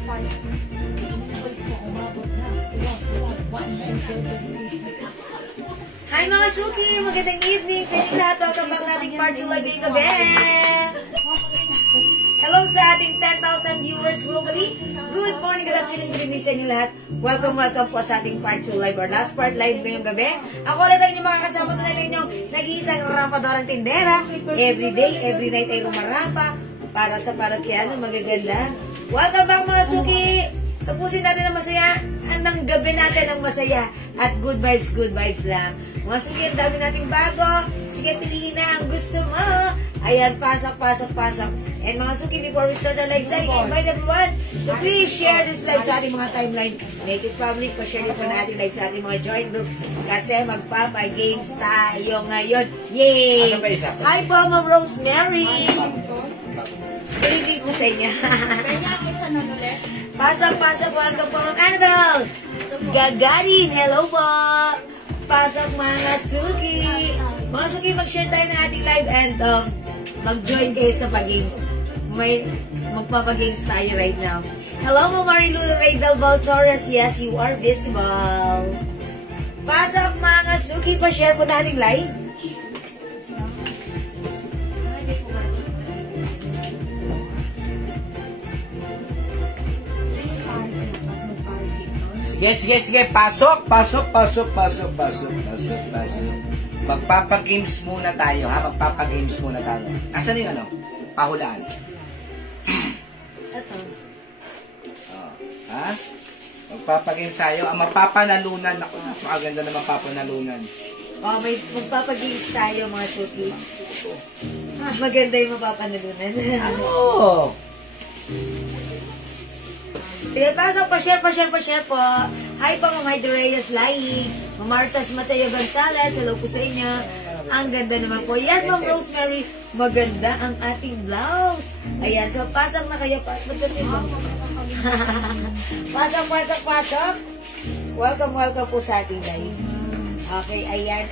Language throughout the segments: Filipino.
Hi mga Suki! Magandang evening sa inyong lahat. Welcome back sa ating part 2 live ngayong gabi. Hello sa ating 10,000 viewers globally. Good morning, good afternoon, good evening sa inyong lahat. Welcome po sa ating part 2 live or last part live ngayong gabi. Ako ulit ang inyong mga kasama na inyong nag-iisang rampadorang tindera. Every day, every night ay rumarapa para sa parokyan ng magaganda. Welcome back mga Suki! Tapusin natin ang masaya, ang gabi natin ang masaya at good vibes lang. Mga Suki, ang dami nating bago. Sige, piliin na ang gusto mo. Ayan, pasok. And mga Suki, before we start our live, I invite everyone to please share this live sa ating mga timeline. Make it public, pa-share din po na ating live sa ating mga joint group kasi magpapa-games tayo ngayon. Yay! Hi po, Ma'am Rosemary! Piliin ko sa inyo. Pasok, welcome po mga Annabelle! Gagarin, hello po! Pasok mga Suki! Mga Suki, mag-share tayo ng ating live and mag-join kayo sa pag-games. May magpapag-games tayo right now. Hello mo Marilu Raydal Valtorres. Yes, you are visible. Pasok mga Suki, pa-share po nating live. Sige. Pasok. Magpapagames muna tayo, ha? Magpapagames muna tayo. Asan yung pahulaan? Ito. Ha? Magpapagames tayo. Ang mapapanalunan. Ako, napakaganda na mapapanalunan. May magpapagames tayo mga Suki. Maganda yung mapapanalunan. Sige, pasok, pa-share po. Hi po, Ma'am Heidi Reyes Lai. Ma'am Martas Mateo Gonzalez, hello po sa inyo. Ang ganda naman po. Yes, Ma'am Rosemary, maganda ang ating blouse. Ayan, so pasok na kayo. Pasok. Welcome po sa ating live. Okay, ayan.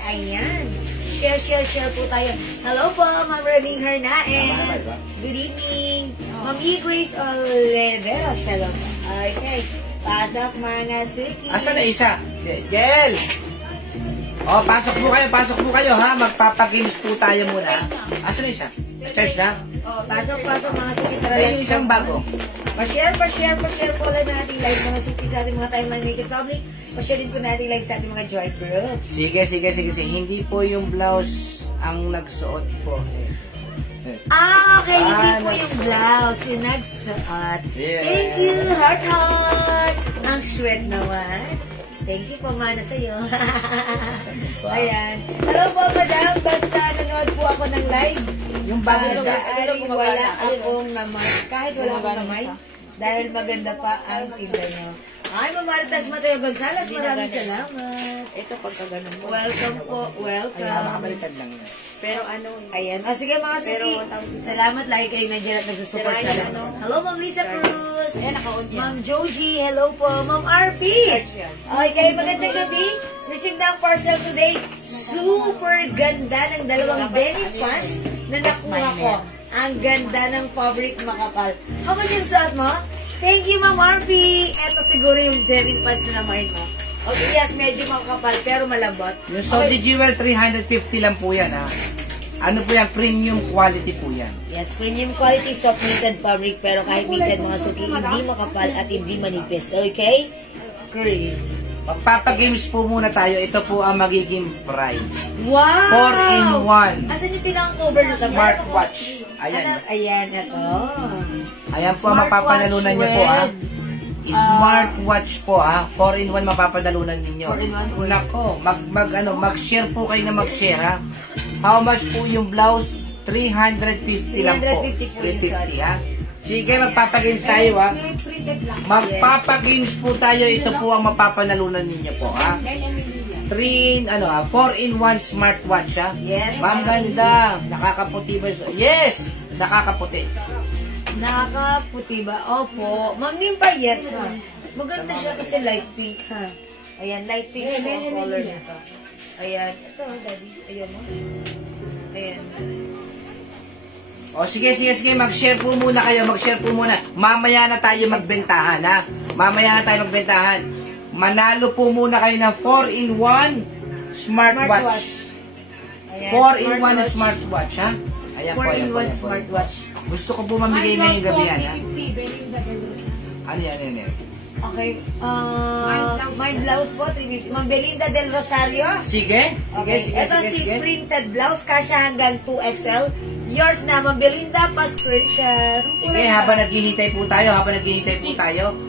Share po tayo. Hello po, Ma'am Reving Hernaez. Good evening. Ma'am E. Grace Oliveros. Hello po. Okay. Pasok mga Suki. Asan na isa? Jel! Pasok po kayo, ha? Magpapagames po tayo muna. Asan na isa? Church na? Pasok mga Suki. Yung isang bago. Pa-share po lang natin live mga Suki sa ating mga timeline make it public. Pa-share din po natin live sa ating mga joint group. Sige. Hindi po yung blouse ang nagsuot po. Okay. Hindi po yung blouse. Yung nagsuot. Yeah. Thank you, heart. Ang sweet naman. Thank you po, mana sa'yo. Ayan. Hello po, madam. Basta nanood po ako ng live. Yung bago na siya. Wala akong naman. Kahit wala akong naman. Dahil maganda pa ang tinda nyo. Ay, Mamaritas Mateo Gonzalez, maraming salamat. Ito pagka ganun mo. Welcome po, welcome. Ay, makabaliktad lang yan. Pero ayan. Sige mga Suki, salamat lagi kayo nandiyan at nagsusupport sa akin. Hello, Ma'am Lisa Cruz. Ma'am Joji, hello po. Ma'am RP. Okay, magandang gabi. Receive na ang parcel today. Super ganda ng dalawang denim pants na nakuha ko. Ang ganda ng fabric makapal. How much yung suot mo? Thank you, Ma'am RP. Ito siguro yung denim pants na naman mo. Okay, yes, medyo makapal pero malambot. Yung Saudi Jewel, 350 lang po yan, ha? Ano po yan? Premium quality po yan. Yes, premium quality soft knitted fabric pero kahit knitted mga Suki, hindi makapal at hindi manipis. Okay? Great. Magpapagames po muna tayo. Ito po ang magiging prize. Wow! 4-in-1. Asan yung pinaka-cover na smartwatch? Ayan. Ayan, ito. Ayan po ang mapapanalunan nyo po, ha? Smartwatch po, ha? 4-in-1 mapapanalunan ninyo. 4-in-1 po. Nako, mag-share po kayo na mag-share, ha? How much po yung blouse? 350 lang po. 350 po yung 350, ha? Sige, magpapagames tayo, ha? Magpapagames po tayo. Ito po ang mapapanalunan ninyo po, ha? 4-in-1 smartwatch, ha? Yes. Ma'am ganda. Nakakaputi ba? Yes! Nakakaputi. Nakakaputi ba? Opo. Ma'am Nimpa, yes, ha? Maganda siya kasi light pink, ha? Ayan, light pink po ang color nito. Ayan. Ito, daddy. Ayan mo. Ayan. O sige, mag-share po muna kayo, mag-share po muna. Mamaya na tayo magbentahan, ha? Mamaya na tayo magbentahan. Manalo po muna kayo ng 4-in-1 smartwatch. 4-in-1 smartwatch, ha? Ayan po, ayan po. 4-in-1 smartwatch. Gusto ko po mamigay ngayong gabi yan, ha? Ano yan? Okay. My blouse po, 350. Ma'am Belinda Del Rosario. Sige. Ito si printed blouse, kasya hanggang 2XL. Yours na, Ma'am Belinda, pa-screenshot. Sige, habang naghihintay po tayo,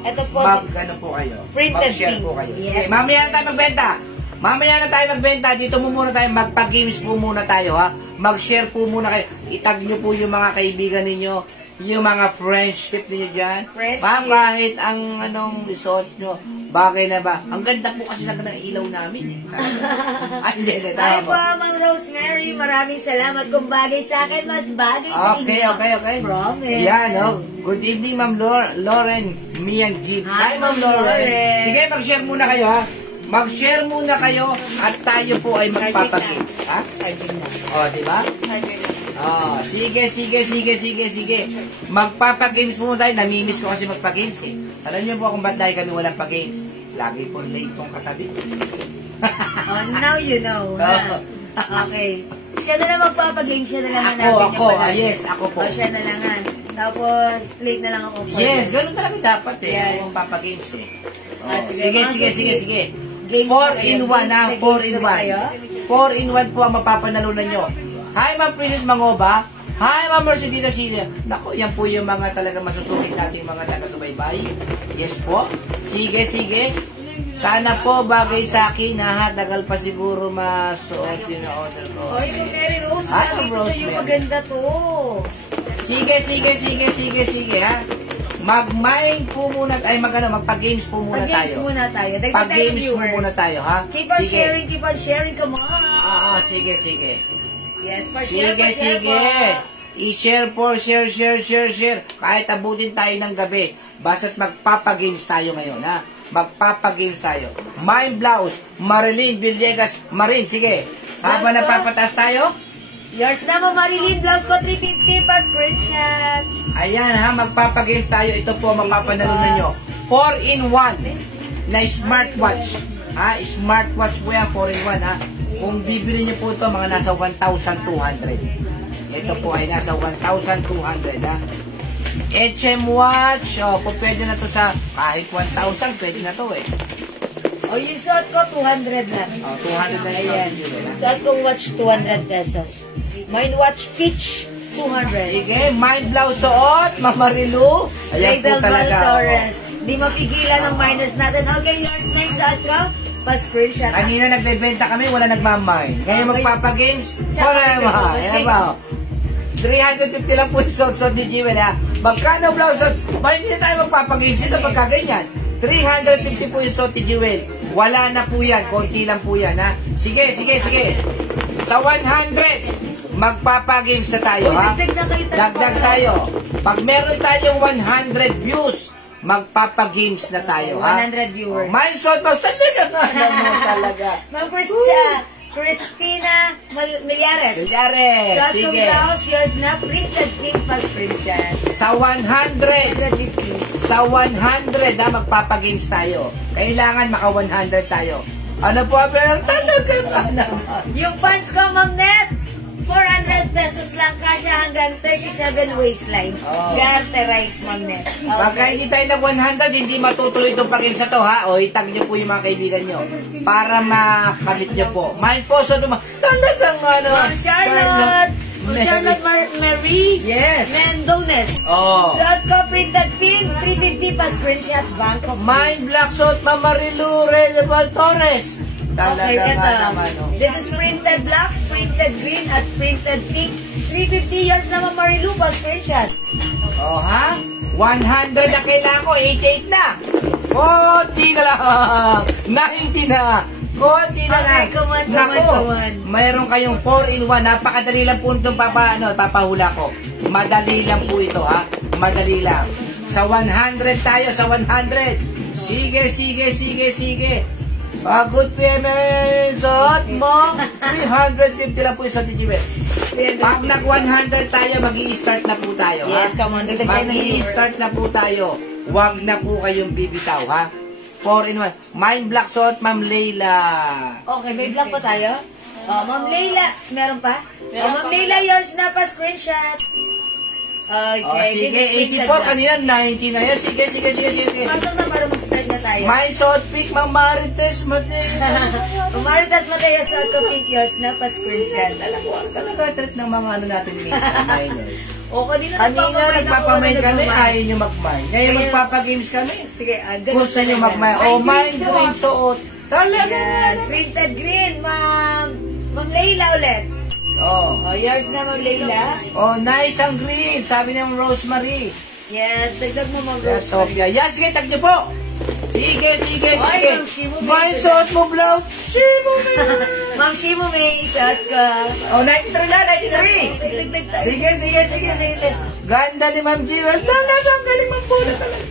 Ito po ano po kayo? printed Mag-share pink. po kayo. Sige, Yes. mamaya na tayo magbenta. Dito muna tayo, magpa-games po muna tayo, ha? Mag-share po muna kayo. Itag nyo po yung mga kaibigan ninyo, yung mga friendship niyo dyan. Friendship. Kahit ang anong isuot nyo, bagay na ba? Ang ganda po kasi ng ilaw namin, eh. Ay, hindi, Hi tama po, po. Ma'am Rosemary. Maraming salamat. Kung bagay sa akin, mas bagay sa inyo. Okay. Promise. Yan, oh. Good evening, Ma'am Lauren Mian Gibbs. Hi, Ma'am Lauren. Sige, mag-share muna kayo, ha? Mag-share muna kayo at tayo po ay magpapagames. Ha? O, diba? Oh, sige. Magpapagames muna tayo. Namimiss ko kasi magpagames, eh. Alam niyo po kung ba't dahil kami walang pagames? Lagi po late pong katabi. Oh, now you know. Ha? Okay. Siya na lang magpapagame. Siya na lang natin Ako, yung palagi. yes, ako po. Oh, siya na lang. Tapos, late na lang ako. Yes, ganun talaga dapat, eh. Yes. Kung papagames, eh. Oh, sige. sige. 4-in-1, ha? 4-in-1. 4-in-1 po ang mapapanalunan nyo. Hi, Ma'am Princess Mangoba. Hi, Ma'am Mercedita Celia. Naku, yan po yung mga talaga masusulit nating mga taga-subaybay. Yes po. Sige. Sana po bagay sa akin, ha? Tagal pa siguro masuot yung na-order ko. Oy, kung Mary Rose, Hi, bagay Ma'am ko sa'yo, Rosemary. maganda to. Sige, ha? Mag-mind po muna, magpa-games po muna Pag-games tayo. muna tayo. Dagdag tayo Pag-games po viewers. muna tayo, ha? Keep on sharing, come on. Sige. Yes, pa-share Sige. I-share po, share. Kahit abutin tayo ng gabi, basta't magpapagames tayo ngayon, ha? Magpapagames tayo. Mind Blouse, Marilyn Villegas, Marin, sige. Habang Blouse ko. napapataas tayo, Yours na mo, Marilyn. Blouse ko, 350 pa, screenshot. ayan, ha? Magpapagames tayo. Ito po, mapapanalunan nyo. 4-in-1 na smartwatch. Ha? Smartwatch po yan, 4-in-1, ha? Kung bibili nyo po ito, mga nasa 1,200. Ito po ay nasa 1,200, ha? HM Watch, kung pwede na to sa kahit 1,000, pwede na to, eh. O, yung suot ko, 200 lang. 200 na Ayan. yun. Suot kong watch, 200 pesos. Mine watch, Peach, 200. Sige, Mind Blouse suot, Mamarilu. Ayan po Bridal talaga. Torres. Di mapigilan ng minors natin. Okay, yours na yung suot ko. Pa-screenshot. Kanina nagbebenta kami, wala nagmamine. Ngayon Okay. magpapagames, Tsaka wala naman. okay. Ayan ba? 350 lang po yung suot ni Jewel, ha? Magkano blouse suot? Ba hindi na tayo magpapagames ito pagkaganyan? 350 po yung suot ni Jewel. Wala na po yan, konti lang po yan, ha? Sige. Sa 100, magpapagames na tayo, Uy, ha? dagdag na kayo, Dagdag tayo. Pag meron tayong 100 views, magpapagames na tayo, ha? 100 viewers. My son, talaga talaga. Ma'am Christina Millares. Kunyari, Suot kong sige. blouse, yours na. Printed pink pa, screenshot. Sa 100, 150. sa 100, ha, magpapagames tayo. Kailangan maka 100 tayo. Ano po, pero talaga naman. Yung pants ko, Ma'am Net, 400 pesos lang, kasya hanggang 37 waistline. Oh. Garterize, Ma'am Net. Pagka hindi tayo ng 100, hindi matutuloy itong pag-games na to, ha? O, itag nyo po yung mga kaibigan nyo para makamit nyo po. Mind po, so talagang ano. Ma'am Charlotte. Ma'am Charlotte Marie. Yes. Mendones. Oh. Suot ko, printed pink, 350 pa, screenshot, Bank of Mind Black Suit, Mamarilu Redebal Torres. Talaga Okay, nga ito. naman, oh. This is printed black, printed green, at printed pink. 350 years naman, Marilu, pa, screenshot. Oh, ha? 100 na kailangan ko, 88 na. Konti na lang. 90 na. Konti na lang. Okay, come on, Naku, come on. mayroon kayong 4-in-1. Napakadali lang po itong papahula ko. Madali lang po ito, ha? Madali lang. Sa 100 tayo, sa 100. Sige. Good payment, suot mo. 350 lang po yung suot ni Jewel. Pag nag 100 tayo, mag-i-start na po tayo, ha? Yes, come on. Dagdag tayo ng Mag-i-start na po tayo. Huwag na po kayong bibitaw, ha? 4 in 1. Mind block suot, Ma'am Leila. Okay, may vlog pa tayo. Oh, Ma'am Leila, meron pa? Oh, Ma'am Leila, yours na pa, screenshot. Okay, Oh, sige, 80 po. Kanina, 90 na yan. Sige. Pasok na para mag-start na tayo. My suot pick, Ma'am Marites Mateo. Umaritas Mateo, sa to pick yours na pa, screenshot. Talaga trip ng mga ano natin minsan, minors. O, kanina nagpapamain kami, ayaw nyo mag-mine. Ngayon magpapagames kami. Sige, Gusto nyo mag-mine. Oh, mine green suot. Talaga yan. Printed green, Ma'am Leila ulit. Oh. Oh, yours na, Ma'am Leila. Oh, nice ang green. Sabi ng Rosemary. Yes, dagdag mo, Ma'am Yes, Rose. Sophia. Yan, sige, tag nyo po. Sige. Ay, Ma'am Shimu, Mine suot mo, blouse. Shimu, Ma'am Shimu, may shot ka. Oh, 93 na, 93. Dagdag tayo. Sige. Ganda ni Ma'am Jewel. Talaga, ang galing magpula talaga.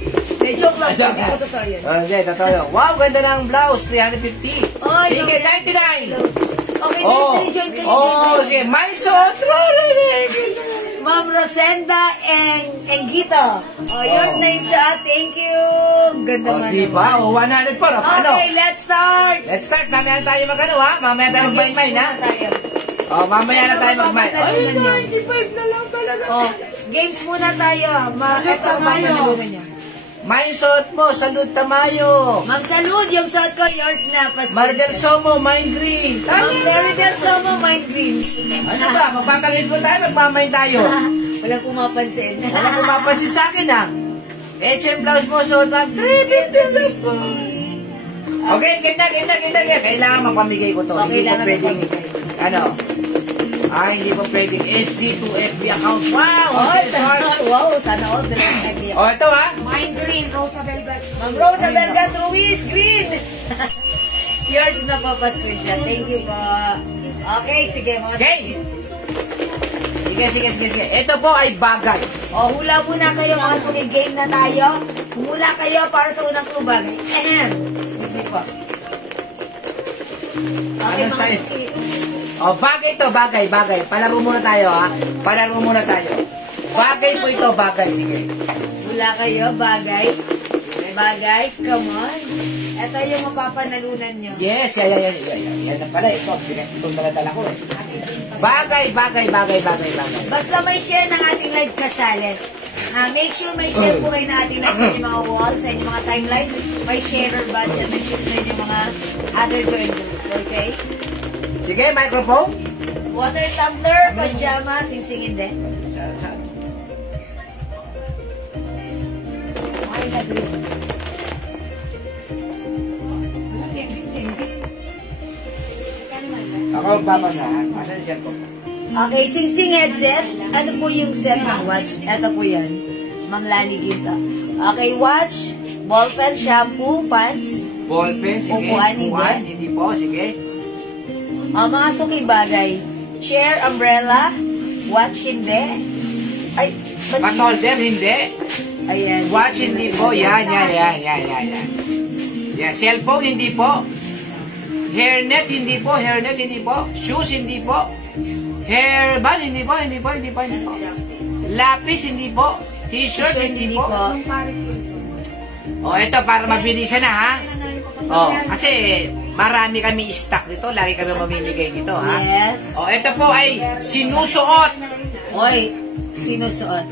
Joke lang. Hindi ko totoo yun. Okay, totoo yun. Wow, ganda ng blouse. 350. Ay, Sige, okay. 99. Okay, Oh, join ka. sige. May suot. Ma'am Rosenda and Gito. Oh, yours na yung shot. Thank you. Ganda Oh, man. diba? Oh, 100 po. Ano? Okay, let's start. Let's start. Mamaya na tayo mag-ano, ha? Mamaya tayo mag-mine, ha? Oh, mamaya na tayo mag-mine. Ay, 95 na lang talaga. Oh, games muna tayo. Ito ang mapanalunan niya. May suot mo. Salud Tamayo. Ma'am Salud, yung shot ko, yours na. Maribel Somo, mine green. Ma'am Meridel Somo, mind green. Ano ba? Magpapagames mo tayo, magmamine tayo. Walang pumapansin. Wala pumapansin sa akin, ha? H&M blouse mo, suot mo. 350 lang po. Okay, ganda. Kailangan mapamigay ko to. Okay, Hindi po kailangan pwedeng, mapamigay. ano, hindi po pwedeng SD to FB account. Wow! Oh, Ang smart. wow, sana all the idea. Oh, ito, ha? Mine green, Rosa Belgas. Ma'am Rosa Vergas Ruiz, green. Yours na po pa screenshot. Thank you po. Okay, sige mga Game! Sige. Ito po ay bagay. O, hula muna kayo mga suki. Game na tayo. Humula kayo para sa unang clue bagay. Excuse me po. Okay, Ano mga sa'yo? suki. Oh, bagay to, bagay. Palaro muna tayo, ha? Bagay po ito, bagay. Sige. Hula kayo, bagay. Bagay, come on. Ito yung mapapanalunan nyo. Yes, yan na pala. Itong dala ko, eh. Bagay. Basta may share ng ating live kasali. Make sure may share po kayo na ating live sa inyong mga wall, sa inyong mga timeline. May sharer badge at may share sa inyong mga other join groups. Okay? Sige, microphone. Water tumbler, pajama, sing-singin din. Ay, nag-green. Ako babasa, ha? Asan siya po? Okay, sing-sing headset. Ano po yung set ng watch? Ito po yan. Ma'am Lani Gita. Okay, watch, ballpen, shampoo, pants. Ballpen, sige. Upuan, hindi. Hindi po, sige. Mga suki bagay. Chair, umbrella, watch, hindi. Ay, ba't- Patolder, hindi. Ayan. Watch, hindi po. Yan. Yan, cellphone, hindi po. Hairnet, hindi po. Shoes, hindi po. Hairband, hindi po. Lapis, hindi po. T-shirt, hindi po. Oh, ito para mabilisan na, ha? Oh, kasi marami kami stock dito. Lagi kami mamimigay dito, ha? Yes. Oh, ito po ay sinusuot. Oy, sinusuot.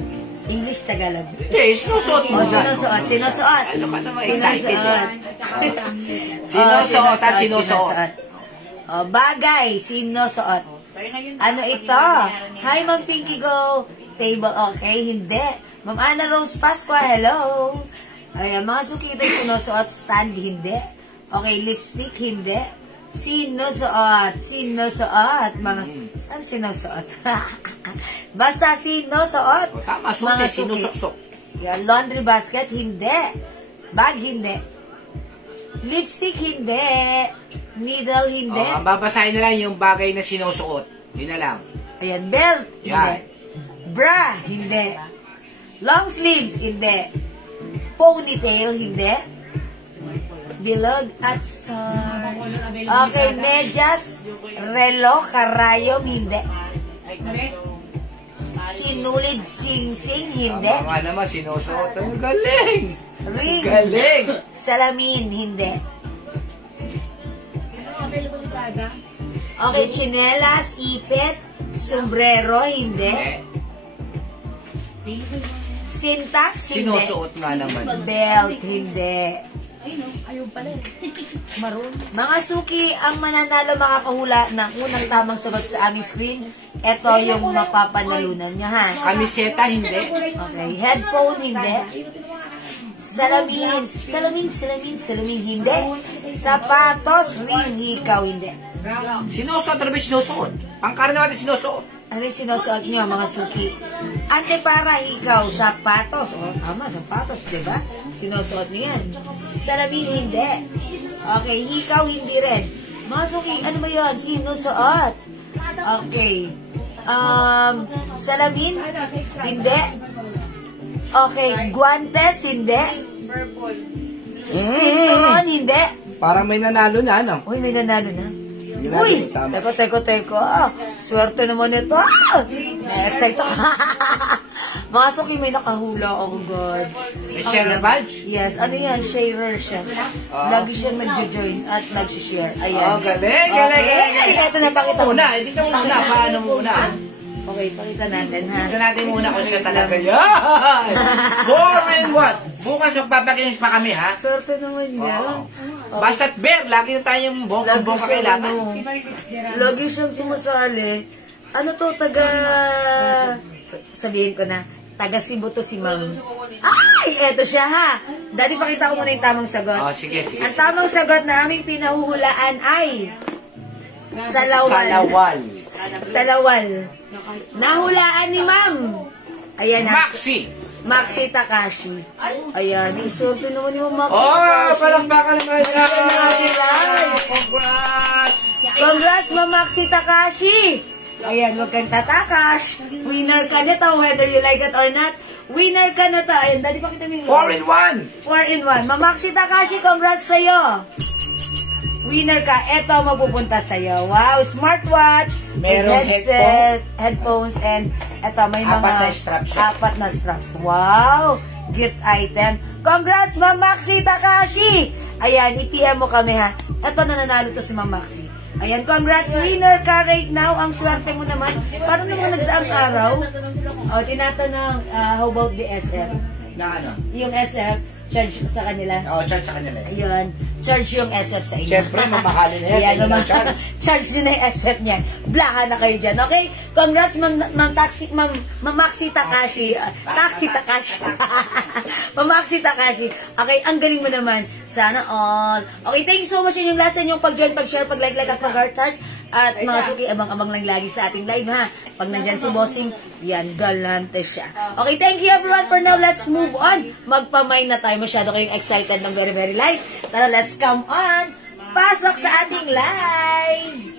English, Tagalog. Hindi, sinusuot mo. Sinusuot. Ano ka naman excited yan? Sinusuot. Bagay, sinusuot. Ano ito? Hi, Ma'am Pinky Go. Table, okay, hindi. Ma'am Ana Rose Pasqua, hello. Ayan, mga sukito sinusuot. Stand, hindi. Okay, lipstick, hindi. Sinusuot. Mga, saan sinusuot? Basta sinusuot. O, tama, susi, sinusuksok. Yan, laundry basket, hindi. Bag, hindi. Lipstick, hindi. Needle, hindi. Oh, ang babasahin na lang yung bagay na sinusuot. Yun na lang. Ayan, belt, hindi. Yan. Bra, hindi. Long sleeves, hindi. Ponytail, hindi. Bilog at star. Okay, medyas, relo, karayom, hindi. Sinulid sing-sing, hindi. Tama naman, sinusuot. Ang galing! Ring. Galing! Salamin, hindi. Okay, chinelas, ipit, sombrero, hindi. Syntax, hindi. Sinusuot nga naman. Belt, hindi. Ayun pala eh. Maroon. Mga suki, ang mananalo makakahula ng unang tamang sagot sa aming screen. Ito yung mapapanalunan nyo, ha? Kamiseta, hindi. Okay, headphone, hindi. Salamin, hindi. Sapatos, ring, hikaw, hindi. Sinusuot, ano ba sinusuot? Pangkaraniwan natin sinusuot. Ano yung sinusuot nyo, mga suki? Antepara, hikaw, sapatos. O, tama, sapatos, diba? Sinusuot nyo yan. Salamin, hindi. Okay, hikaw, hindi rin. Mga suki, ano ba yun? Sinusuot. Okay. Salamin, hindi. Okay, guantes, hindi. Sinturon, hindi. Parang may nanalo na, ano? Uy, may nanalo na. Hindi Uy, natin, tama. teko. Swerte naman ito. Na-excite ako. Mga suki, may nakahula. Oh, God. May share badge? Yes, ano yan? Sharer siya. Lagi siyang nag-join at nag-share. Ayan. Oh, galing. Ito na, pakita mo. Muna, hindi ka muna. Paano muna? Okay, pakita natin, ha? Tignan natin muna kung siya talaga yan. 4 in 1. Bukas magpapakinis pa kami, ha? Swerte naman yan. Basta't bear, lagi na tayong bongka kailangan. Lagi siyang sumasali. Ano to, sabihin ko na, taga Cebu to si Ma'am. Ay, eto siya, ha? Daddy, pakita ko muna yung tamang sagot. Oh, sige. Ang tamang sagot na aming pinahuhulaan ay Salawal. Salawal. Nahulaan ni Ma'am. Ayan na. Maxi Takashi. Ayan, isorto naman yung Maxi Takashi. Palakpakan naman yan. Congrats! Congrats, Ma'am Maxi Takashi! Ayan, wag kang tatakash. Winner ka nito, whether you like it or not. Winner ka na to. Ayan, dali pa kita may 4 in 1. 4 in 1. Ma'am Maxi Takashi, congrats sa'yo. Winner ka. Ito mapupunta sa'yo. Wow, smartwatch. Merong headphones, and ito, may mga Apat na straps siya. 4 na straps. Wow, gift item. Congrats, Ma'am Maxi Takashi. Ayan, i-PM mo kami, ha. Ito, nananalo to si Ma'am Maxi. Ayan, congrats, winner ka right now. Ang swerte mo naman. Paano naman nagdaang araw? O, tinatanong, how about the SF? Na ano? Yung SF, charge sa kanila. Oo, charge sa kanila. Ayun, charge yung SF sa inyo. Siyempre, mamahalin na yan sa inyo ng charge. Charge nyo na yung SF niya. Blahan na kayo dyan, okay? Congrats, Ma'am Maxi Takashi. Taxi Takashi. Ma'am Maxi Takashi. Okay, ang galing mo naman. Sana all. Okay, thank you so much yung lahat sa inyong pag-join, pag-share, pag-like at pag-heart. At mga suki, abang-abang lang lagi sa ating live, ha? Pag nandyan si Bossing, yan, galante siya. Okay, thank you everyone for now. Let's move on. Magpamay na tayo. Masyado kayong excited ng very, very live. Tara, let's come on. Pasok sa ating live.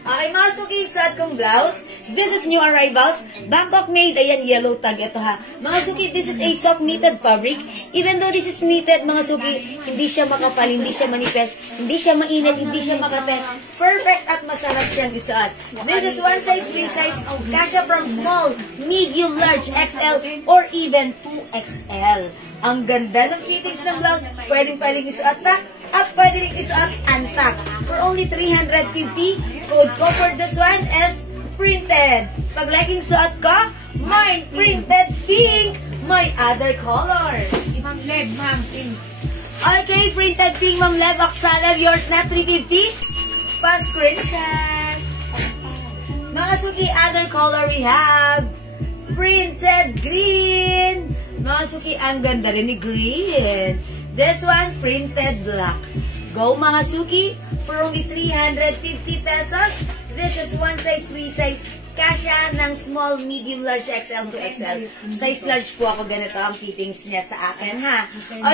Okay, mga suki, sad kong blouse. This is new arrivals. Bangkok made. Ayan, yellow tag. Ito, ha. Mga suki, this is a soft knitted fabric. Even though this is knitted, mga suki, hindi siya makapal, hindi siya manipes, hindi siya mainit, hindi siya makate. Perfect at masarap siyang isuot. This is one size, free size. Kasha from small, medium, large, XL, or even 2XL. Ang ganda ng fittings ng blouse. Pwedeng isuot tak at pwede rin isuot antak. For only 350, code ko for this one is printed. Pag liking suot ko, mine printed pink, my other color. Ma'am Leb, ma'am, pink. Okay, printed pink, Ma'am Lev, Oxalev, yours na 350. Pa-screenshot. Mga suki, other color we have printed green. Mga suki, ang ganda rin ni green. This one, printed black. Go mga suki, for only 350 pesos. This is one size, free size. Kasya ng small, medium, large, XL to XL. Size large po ako, ganito ang fittings niya sa akin, ha?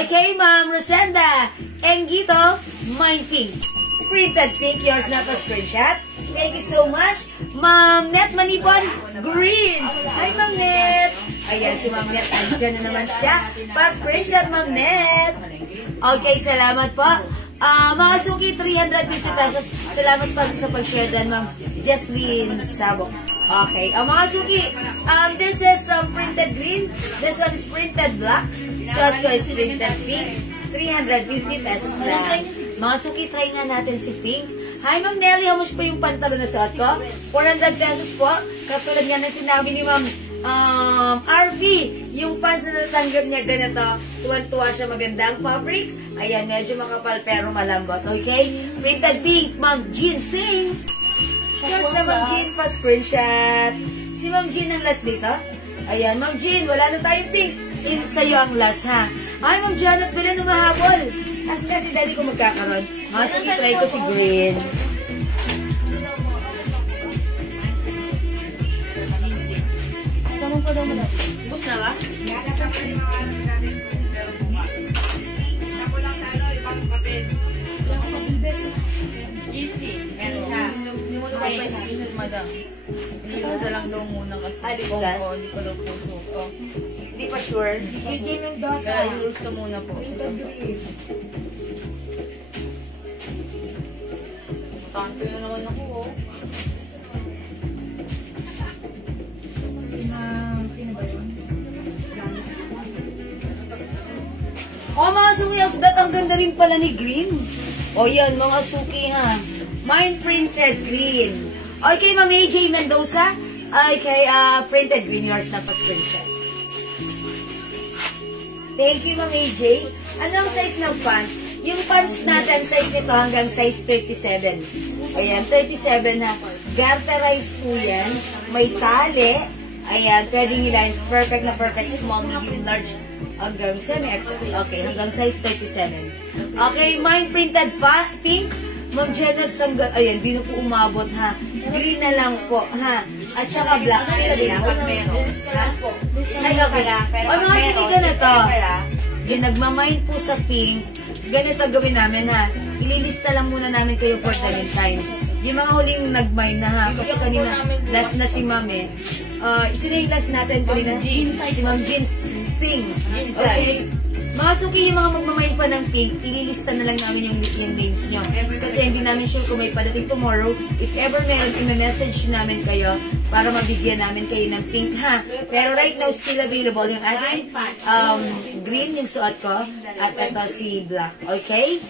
Okay, Ma'am Rosenda. Engito, mine pink. Printed pink, yours na to screenshot. Thank you so much. Ma'am Net Manipon, green. Hi, Ma'am Net. Ayan, si Ma'am Net. Andiyan na naman siya. Pa-screenshot, Ma'am Net. Okay, salamat po. Mga suki, 350 pesos. Salamat pa sa pag-share din, Ma'am Jesslyn Sabok. Okay. Mga suki, this is printed green. This one is printed black. Suot ko is printed pink. 350 pesos lang. Mga suki, try nga natin si pink. Hi, Ma'am Nelly. How much po yung pantalon na suot ko? 400 pesos po. Katulad nga ng sinabi ni Ma'am RV, yung pants na natanggap niya ganito, tuwan-tuwa siya, magandang fabric. Ayan, medyo makapal pero malambot. Okay? Printed pink, Ma'am Jean Sing. Cheers na Ma'am Jean, pa-screenshot. Si Ma'am Jean ang last dito. Ayan, Ma'am Jean, wala na tayong pink. Sa'yo ang last, ha? Ay, Ma'am Janet, bila na mahabol. Kasi dali ko magkakaroon. Mas try ko si green. Bus na ba? Hindi mo naman pa screenshot, madam. Ililista lang daw muna kasi. Hindi ko daw po suko. Hindi pa sure. Kaya ililista muna po. Tanto na naman ako, oh. Mga suki, ang sudat, ang ganda rin pala ni green. Yan, mga suki, ha. Mine printed green. Okay, Ma'am AJ Mendoza. Okay, printed green. Yours na pa-screenshot. Thank you, Ma'am AJ. Anong size ng pants? Yung pants natin, size nito hanggang size 37. Ayan, 37 ha. Garterized po yan. May tali. Ayan, pwedeng ilan. Perfect na perfect. Small, medium, large. Hanggang semi-XL. Okay, hanggang size 37. Okay, mine printed pink. Ma'am Janet, ayan, di na po umabot ha. Green na lang po ha. At saka black. Still din po. Ay, okay. Mga sige ganito. Yung nagmamine po sa pink, ganito gawin namin ha. Ililista lang muna namin kayo for the meantime. Yung mga huling nag-mine na ha. Kasi kanina, last na si Ma'am eh. Sino yung last natin kanina? Si Ma'am Jean Sing. Okay. Mga suki, yung mga magmamine pa ng pink, ililista na lang namin yung names nyo. Kasi hindi namin sure kung may padating tomorrow. If ever meron, i-message namin kayo para mabigyan namin kayo ng pink, ha? Pero right now, still available yung ating green, yung suot ko, at ito si black. Okay?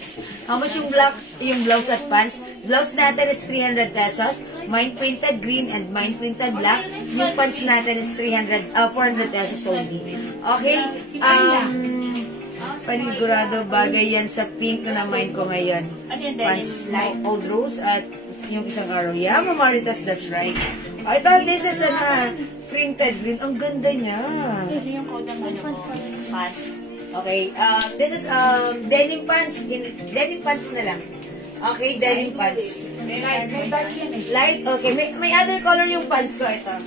How much yung black? Yung blouse at pants? Blouse natin is 300 pesos. Mine printed green and mine printed black. Yung pants natin is 400 pesos only. Okay? Panigurado bagay yan sa pink na mine ko ngayon. Pants, old rose at yung isang araw. Yeah, Mamaritas, that's right. I thought this is printed green. Ang ganda niya. Yung code ng pants. Okay, this is denim pants. Denim pants na lang. Okay, denim pants. Light, okay. May other color yung pants ko. Ito.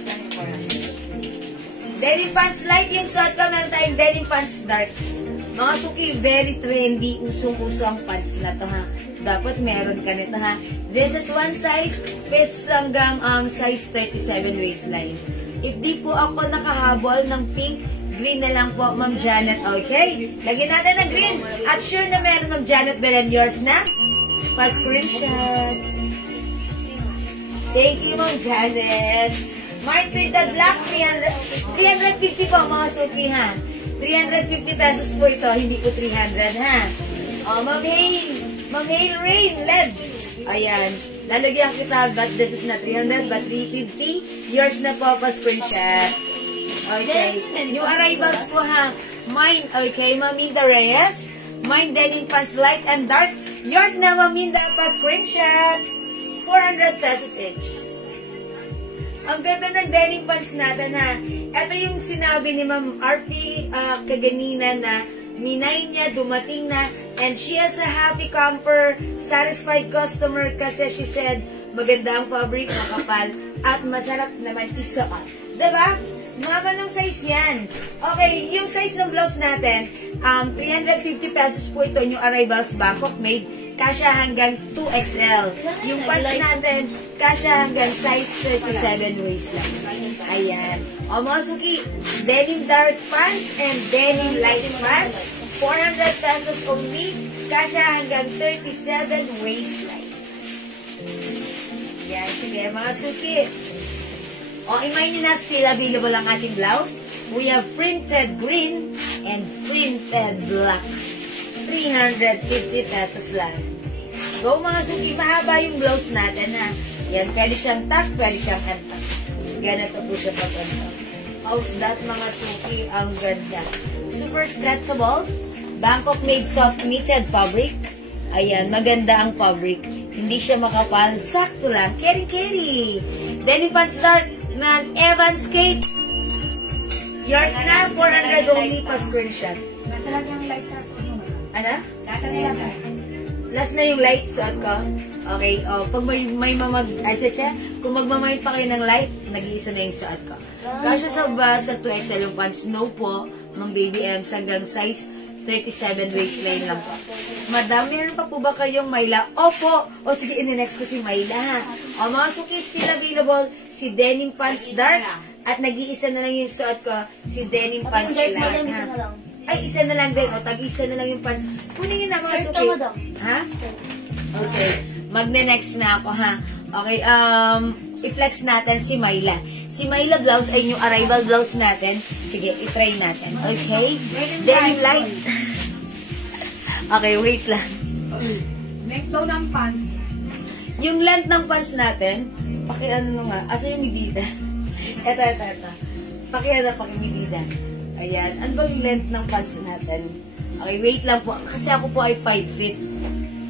Denim pants light yung suot ko. Meron tayong denim pants dark. Mga suki, very trendy. Usong-uso ang pants na to, ha. Dapat meron ka nito, ha. This is one size. Fits hanggang size 37 waistline. If di po ako nakahabol ng pink, green na lang po, Ma'am Janet. Okay? Lagyan natin ng green. At sure na meron, Ma'am Janet Belen. Yours na? Pa-screenshot. Thank you, Ma'am Janet. Mine printed black, 350 po, mga suki, ha. 350 pesos po ito, hindi po 300, ha. Ma'am Hale Rain, LED. Ayan. Lalagyan kita, but this is not 300, but 350. Yours na po, pa-screenshot. Okay. Yung arrivals po, ha. Mine, okay, Maminda Reyes. Mine denim pants light and dark. Yours na, Maminda, pa-screenshot. 400 pesos each. Ang ganda ng denim pants natin, ha. Ito yung sinabi ni Ma'am Arfi kaganina na minay niya, dumating na, and she has a happy camper, satisfied customer kasi she said, maganda ang fabric, makapal, at masarap naman isuot. Diba? Mama ng size yan. Okay, yung size ng blouse natin, 350 pesos po ito yung arrivals Bangkok made. Kasya hanggang 2XL. Yung pants natin, kasya hanggang size 37 waist lang. Ayan. O mga suki, denim dark pants and denim light pants. 400 pesos only. Kasya hanggang 37 waistline. Yan, sige mga suki. O, imay nyo na, still available ang ating blouse. We have printed green and printed black. 350 pesos lang. Go mga suki, mahaba yung blouse natin ha. Yan, pwede siyang tuck, pwede siyang untuck. Ganito po siya papunta. How's that mga suki? Ang ganda. Super stretchable. Bangkok made soft knitted fabric. Ayan, maganda ang fabric. Hindi siya makapal. Sakto lang. Carry. Denim pants dark ng Evans Kate. Yours na, 400 only pa screenshot. Nasa lang yung light na Ano? Nasa lang. Last na yung light suot ko. Okay, pag may kung magmamahit pa kayo ng light, nag-iisa na yung suot ko. Kasya sa 2XL yung pants, no po, mga baby M's hanggang size 37 waistline lang po. Madam, meron pa po ba kayong Myla? Opo! O sige, in-next ko si Myla. O mga suki, still available, si denim pants dark, at nag-iisa na lang yung suot ko, si denim pants light. Ha? Ay, isa na lang din. O, tag-isa na lang yung pants. Kunin yun na mga suki. Ha? Okay. Magne-next na ako, ha? Okay, i-flex natin si Myla. Si Myla blouse ay yung arrival blouse natin. Sige, i-try natin. Okay? Denim light. Okay, wait lang. Next daw ng pants. Yung length ng pants natin, pakiano nga, asa yung medida? Ito. Pakimedida. Ayan. Ano ba yung length ng pants natin? Okay, wait lang po. Kasi ako po ay 5 feet.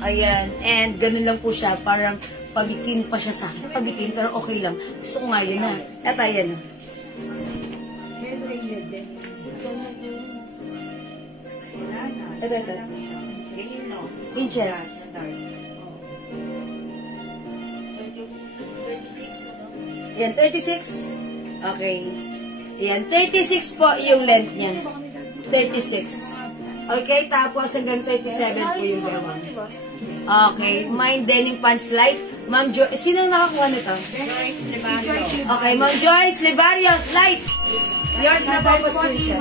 Ayan. And ganun lang po siya. Parang pabitin pa siya sa akin. Pabitin, pero okay lang. Gusto ko nga yun na. Ito, ayan. Ito. Inches. Ayan, 36. Okay. Ayan, 36 po yung length niya. 36. Okay, tapos hanggang 37 po yung gawin. Okay, mine denim pants light. Ma'am Joyce, sino nakakuha nito? Okay, Ma'am Joyce, Libarios, light. Yours na po po screenshot.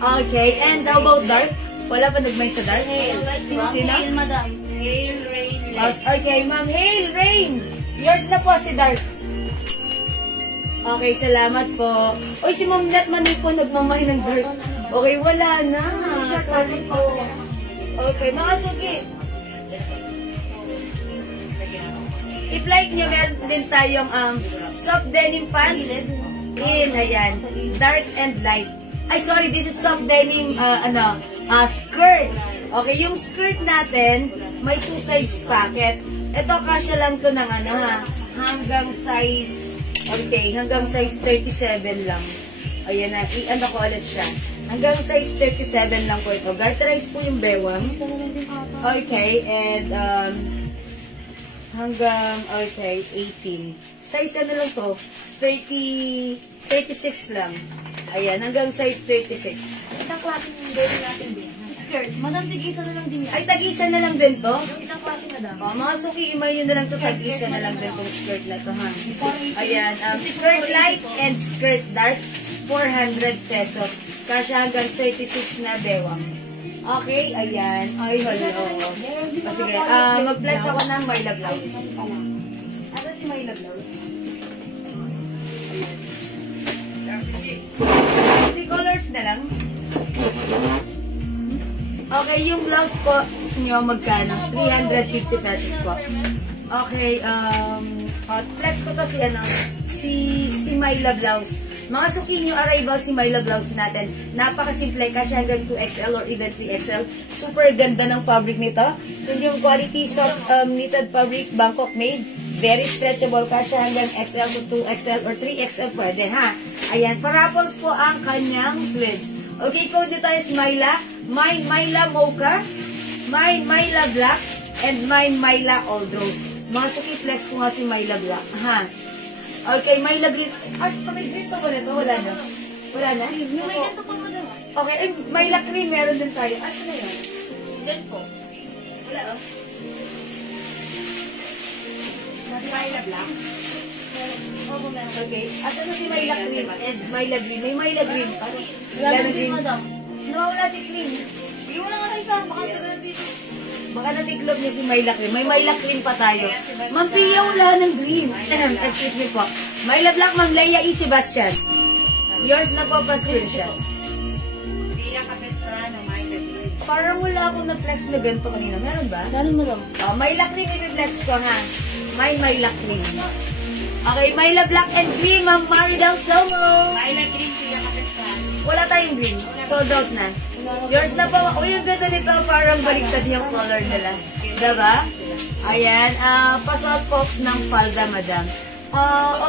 Okay, and how about dark? Wala pa nag-mind sa dark? Sino? Madam. Okay, Ma'am Hail, Rain. Yours na po si dark. Okay, salamat po. Uy, si Ma'am Nat Manoy po nagmamay ng dark. Okay, wala na. Sorry po. Okay, mga suki. If like nyo, meron din tayong soft denim pants. Ayan. Dark and light. Ay, sorry, this is soft denim, skirt. Okay, yung skirt natin, may 2 sides pocket. Ito, kasya lang to ng hanggang size, okay, hanggang size 37 lang. Ayan na, i-ano ko ulit siya. Hanggang size 37 lang po ito. Garterize po yung bewang. Okay, and hanggang, okay, 18. Size ano lang to? 36 lang. Ayan, hanggang size 36. Itang klase yung dito natin din. Skirt. Madam, tig-isa na lang din yan. Ay, tag-isa na lang din to? Yung itang klase, madam. Mga suki, imay nyo na lang to. Tag-isa na lang din tong skirt na to, ha? Ayan, skirt light and skirt dark. 400 pesos. Kasya hanggang 36 na bewang. Okay, ayan. Ay, hello. Sige, mag-plus ako ng Myla blouse. Ano si Myla blouse? 3 colors na lang. Okay, yung blouse po nyo magkano? 350 pesos po. Okay, flex ko to si Myla blouse. Mga suki nyo, arrival si Myla blouse natin. Napakasimple, kasi hanggang 2XL or even 3XL. Super ganda ng fabric nito. Yung quality soft knitted fabric, Bangkok made. Very stretchable, kasi hanggang XL to 2XL or 3XL pwede, ha? Ayan, paraffles po ang kanyang sleeves. Okay, code nyo tayo is Myla. Mine Myla Mocha. Mine Myla Black. And mine Myla Old Rose. Mga suki, flex ko nga si Myla Black, ha? Okay, Myla Green. May green pa ba nito? Wala na. Wala na? Yung may ganito pa, madam. Okay, Myla Cream, meron din tayo. Ano na yun? Yan po. Wala, Myla Black. Okay. At ano si Myla Cream and Myla Green? May Myla Green pa. Wala na din, madam. Nawawala si Cream. Bigyan mo na nga tayo sa baka tagal dito. Baka natiklop niya si Myla Cream. May Myla Cream pa tayo. Ma'am Pia, wala ng green. Excuse me po. Myla Black, Ma'am Leia E. Sebastian. Yours na po pa screenshot. Parang wala akong na-flex na ganito kanina. Meron ba? Meron, madam. Oh, Myla Cream, i-flex ko ha. May Myla Cream. Okay, Myla Black and Green, Ma'am Maridel Somo. Myla Green, Pia Kapestan. Wala tayong green. Sold out na. Yours na po. Uy, yung ganda nito. Parang baliktad yung color nila. Diba? Ayan. Pasot po ng palda, madam.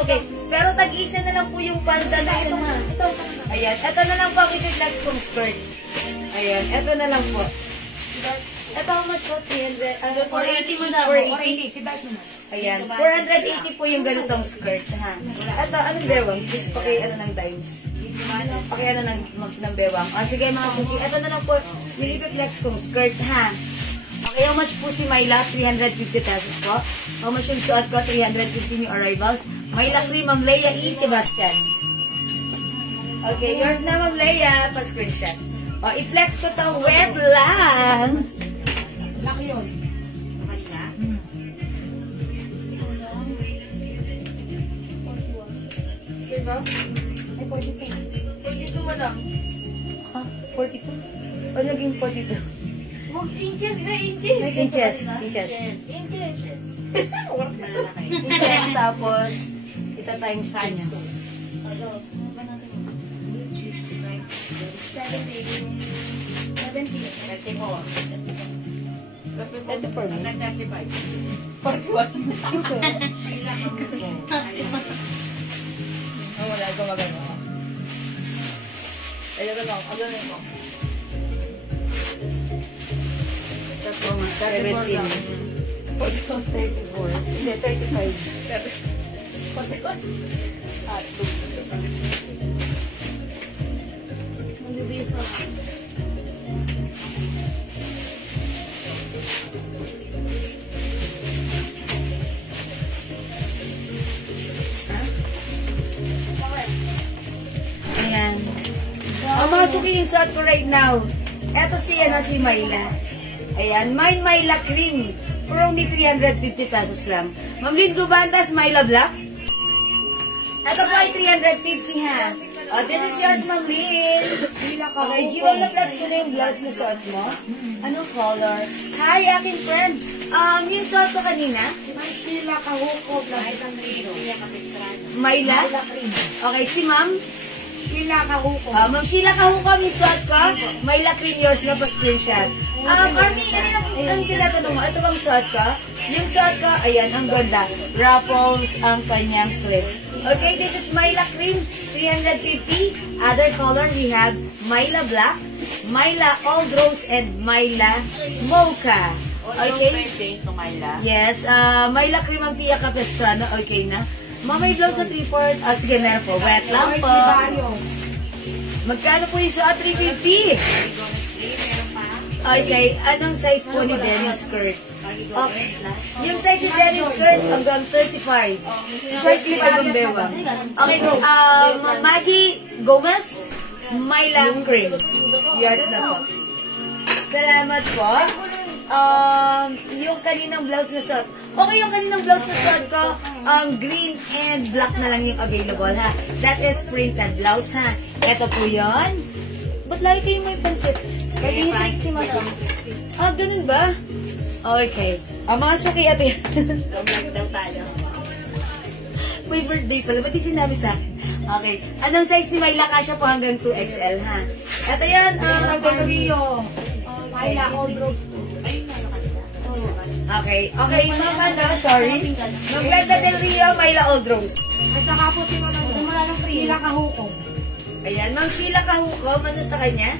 Okay. Pero tag-isa na lang po yung palda na ito. Ito. Ayan. Ito na lang po ang i-flex kong skirt. Ayan. Ito na lang po. Ito how much po? 300? 480 mo na. 480. Si Beth mo. Ayan. 480 po yung ganitong skirt. Ha? Ito, anong bewang? Please, ano ng dimes. Okay, ano ng bewang. Sige mga suki. Ito na lang po. Nilipiplex kong skirt, ha? Okay, how much po si Myla? 350 pesos po. How much yung suot ko? 350 new arrivals. Myla Cream, Ma'am Leia E. Sebastian. Okay, yours na, Ma'am Leia. Pa-screenshot. I-flex ko to web lang. Laki yun. Diba? Ay, 42. 42, madam. 42? O naging 42? Huwag inches ba? Inches. Inches. Inches. Inches. Inches, tapos ita times 2 niya. Ano? Ba natin mo? 70. 34 mo? 41. Wala ko magagawa. Ayun ko lang. Aganin mo. Ito po nga, 17. 34. Hindi, 35. 41. At 2. Magbibigay sa ako. Ayan. Mga suki yung suot ko right now. Ito si Myla. Ayan, Myla Cream. For only 350 pesos lang. Ma'am Lynn Gubantas, Myla Black. Ito po ay 350 ha. This is yours, Ma'am Lynn. Okay, G1 na plus ko na yung blouse na suot mo. Anong color? Hi, aking friend. Yung suot ko kanina. Sheila Kahuko, Pia Kapestan. Myla? Myla Cream. Okay, si Ma'am. Sheila Kahuko. Ma'am Sheila Kahukom, yung suot ko. Myla Cream, yours na pa screenshot. Army, ang tinatanong mo, ito bang suot ko? Yung suot ko, ayan, ang ganda. Ruffles ang kanyang sleeves. Okay, this is Myla Cream, 350. Other color, we have Myla Black, Myla Old Rose, and Myla Mocha. Okay? Yes, Myla Cream ang Pia Capistrano. Okay na. Mamay blouse sa 3/4. Sige na po. Wet lang po. Magkano po yung suot? 350. Okay. Anong size po ni denim skirt? Okay. Yung size ni denim skirt hanggang 35. 35 ang bewang. Okay. Maggie Gomez, Myla Cream. Yours na po. Salamat po. Yung kaninang blouse na suot. Okay, yung kaninang blouse na suot ko, green and black na lang yung available, ha? That is printed blouse, ha? Ito po yun. Ba't lagi kayo may pansit? Pwede si madam. Ganun ba? Okay. Mga suki, ito yan. May birthday pala. Ba't di sinabi sa akin? Okay. Anong size ni Myla? Kasya po hanggang 2XL, ha? Ito yan. Rio. Myla Old Rose. Okay. Okay, Ma'am sorry. Ma'am Glenda Del Rio, Myla Old Rose. At saka po si Sheila Kahuko. Ayan, Ma'am Sheila Kahukom, ano sa kanya?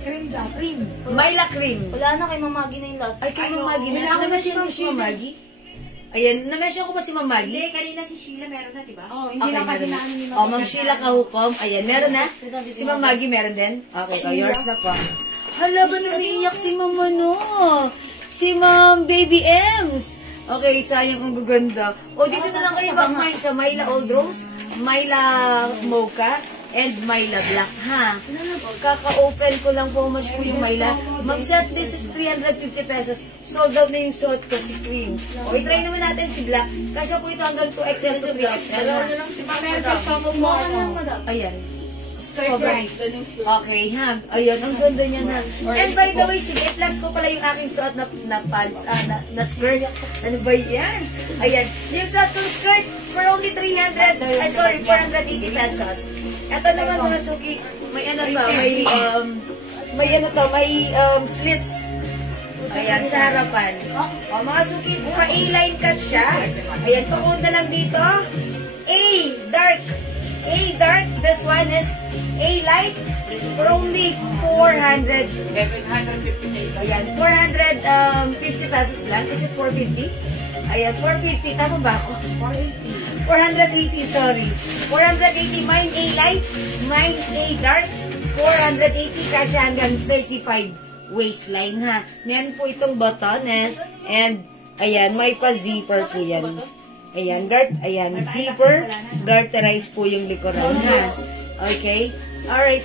Cream daw. Cream. Myla Cream. Wala na kay Mamagi na yung last. Ay, kay Ma'am Maggie. Na-mention ko si Ma'am Maggie? Ayan, na-mention ko ba si Ma'am Maggie? Hindi, kanina si Sheila meron na, diba? Oh, hindi Okay, lang kasi meron na. namin ni Oh, Ma'am Sheila Kahukom. Ayan, meron na. Si Ma'am Maggie meron din. Okay, yours na po. Hala, ba naiiyak si Ma'am ano? Si Ma'am Baby Ems. Okay, sayang ang gaganda. O, dito na lang kayo bakmay sa Myla Old Rose, Myla Mocha, and Myla Black, ha? Kaka-open ko lang po mas po yung Myla. Mag-set this is 350 pesos. Sold out na yung suot ko, si Cream. O, i-try naman natin si Black. Kasya po ito hanggang 2XL to 3XL. Dalawa na lang si Mama. Ayan. Sobrang. Okay, ha? Ayun, ang ganda niya na. And by the way, sige, plus ko pala yung aking suot na pants, na skirt. Ano ba yan? Ayan. Yung suot kong skirt for only 480 pesos. Ito naman mga suki, may ano to, may slits. Ayan, sa harapan. O, mga suki, pa A-line cut siya. Ayan, pakunda lang dito. A-dark, this one is A-light for only 400. 750 Ayan, 450 pesos lang. Is it 450? Ayan, 450. Tama ba ako? 480, sorry. 480, mine A-light, mine A-dark. 480 kasi hanggang 35 waistline, ha. Yan po itong botones. And, ayan, may pa-zipper po yan. Ayan, zipper. Garterize po yung likuran, ha. Okay? Alright,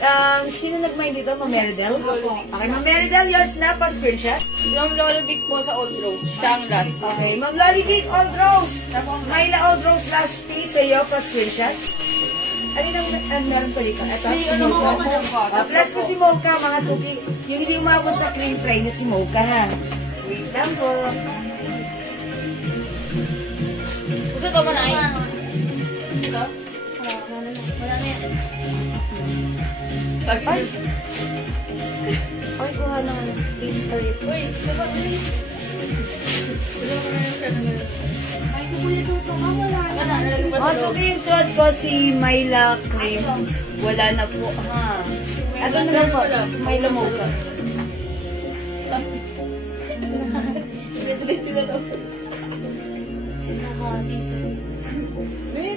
sino nag-mind dito? Ma'am Meridel? Okay, Ma'am Meridel, yours na pa screenshot. Yung Lolobik po sa Old Rose. Siya ang last. Okay, Ma'am Lollybig, Old Rose. Myla Old Rose, last piece sa'yo pa screenshot. Ano meron pa dito? Ito, si Mocha. Plus ko si Mocha, mga suki. Yung hindi umabot sa cream tray na si Mocha, ha. Wait lang po. Gusto ko man ay. Ito? Wala na yan. Ay! Ay, kuha lang. Please, hurry. Uy, diba? Diba ko na yung sana meron? Ay, kukulit ito ka. Wala Ako na. na, nalagay pa sa Oh, loob. so yung suot ko si Myla Cream. Wala na po, ha. Ano na lang po? Myla Mocha.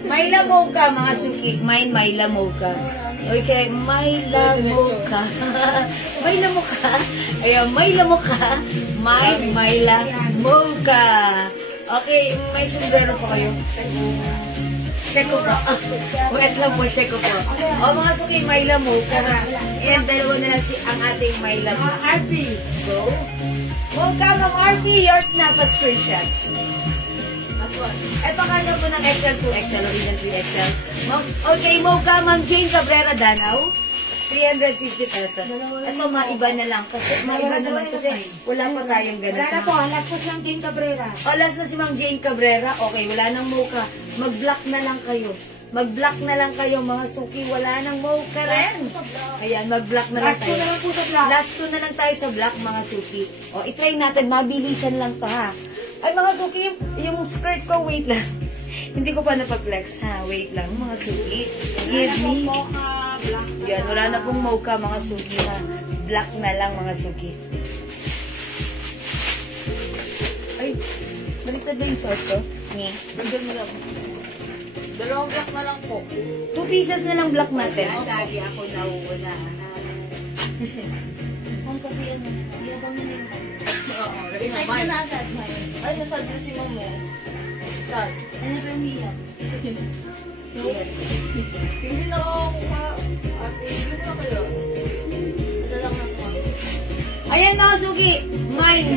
Myla Mocha, mga suki. Mine, Myla Mocha. Okay, Myla Mocha. Myla Mocha. Ayan, Myla Mocha. Mine, Myla Mocha. Okay, may sombrero po kayo. Check ko po. Wait lang po, check ko po. O, mga suki, Myla Mocha. And dalawa na lang ang ating Myla Mocha. RP. Go. Mocha, Ma'am RP, yours na pa screenshot. Ito kasya po ng XL, 2XL, or even 3XL. Okay, Mocha, Ma'am Jane Cabrera Danao. 350 pesos. Ito, maiba na lang. Kasi wala pa tayong ganito. Wala na po. Last na lang Jane Cabrera. O, last na si Ma'am Jane Cabrera. Okay, wala nang Mocha. Mag-block na lang kayo. Mag-block na lang kayo, mga suki. Wala nang Mocha rin. Ayan, mag-block na lang Last tayo. na lang po sa black. Last two na lang tayo sa block, mga suki. O, itry natin. Mabilisan lang to, ha. Ay, mga suki, yung skirt ko, wait lang. Hindi ko pa napag-flex, ha. Wait lang, mga suki. Give me. Yan, wala na pong Mocha, mga suki, ha. Black na lang, mga suki. Ay, baliktad ba yung suot ko? Ni. Bigyan mo lang. Dalawang block na lang po. 2 pieces na lang block natin. Lagi ako nauuna. Kung kasi yan, hindi na kami nila. Oo, lagay mo. Ay, nasad. Ay, nasad na si Mamo. Sad. Ano ba yung hiya? Hindi na ako kuha. Hindi na kayo. Ito lang na po. Ayan, mga suki.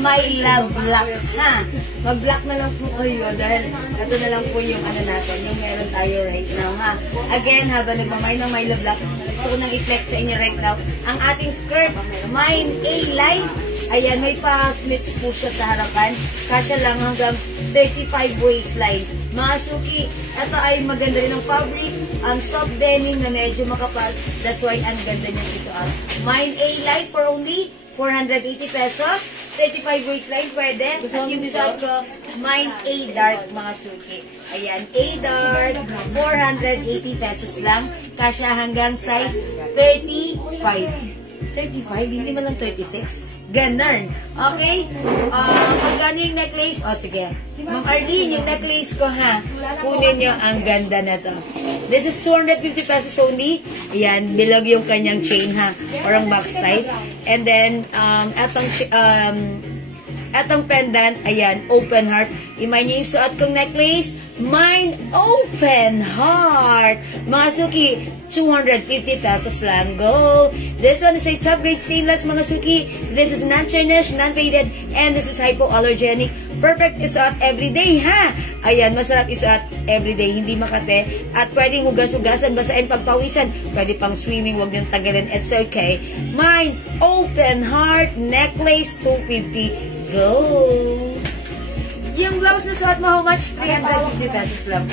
My love black, ha? Mag-black na lang po kayo dahil ito na lang po yung ano natin, yung meron tayo right now, ha? Again, habang nagmamay ng My Love Black, gusto ko nang i-flex sa inyo right now. Ang ating skirt, mine A-line. Ayan, may pa-slits po siya sa harapan. Kasya lang hanggang 35 waistline. Mga suki, ito ay maganda rin ang fabric. Soft denim na medyo makapal. That's why ang ganda niya isuot. Mine A-line for only 480 pesos. 35 waistline pwede. At yung suot ko, mine A-dark, mga suki. Ayan, A-dark, 480 pesos lang. Kasya hanggang size 35. 35? Hindi man lang 36? Ganun. Okay? Magkano yung necklace? O, sige. Ma'am Arlene, yung necklace ko, ha? Kunin nyo, ang ganda na to. This is 250 pesos only. Ayan, bilog yung kanyang chain, ha? Or ang box type. And then, etong Etong pendant, ayan, open heart. Imay niyo yung suot kong necklace, mine open heart. Mga suki, 250 pesos lang. Go! This one is a top grade stainless, mga suki. This is non-tarnished, non-faded, and this is hypoallergenic. Perfect isuot everyday, ha? Ayan, masarap isuot everyday, hindi makate. At pwedeng hugas-hugasan, basain, pagpawisan. Pwede pang swimming, huwag niyong tanggalin. It's okay. Mine open heart necklace, 250. Go! Yung blouse na suot mo, how much? 350 pesos lang.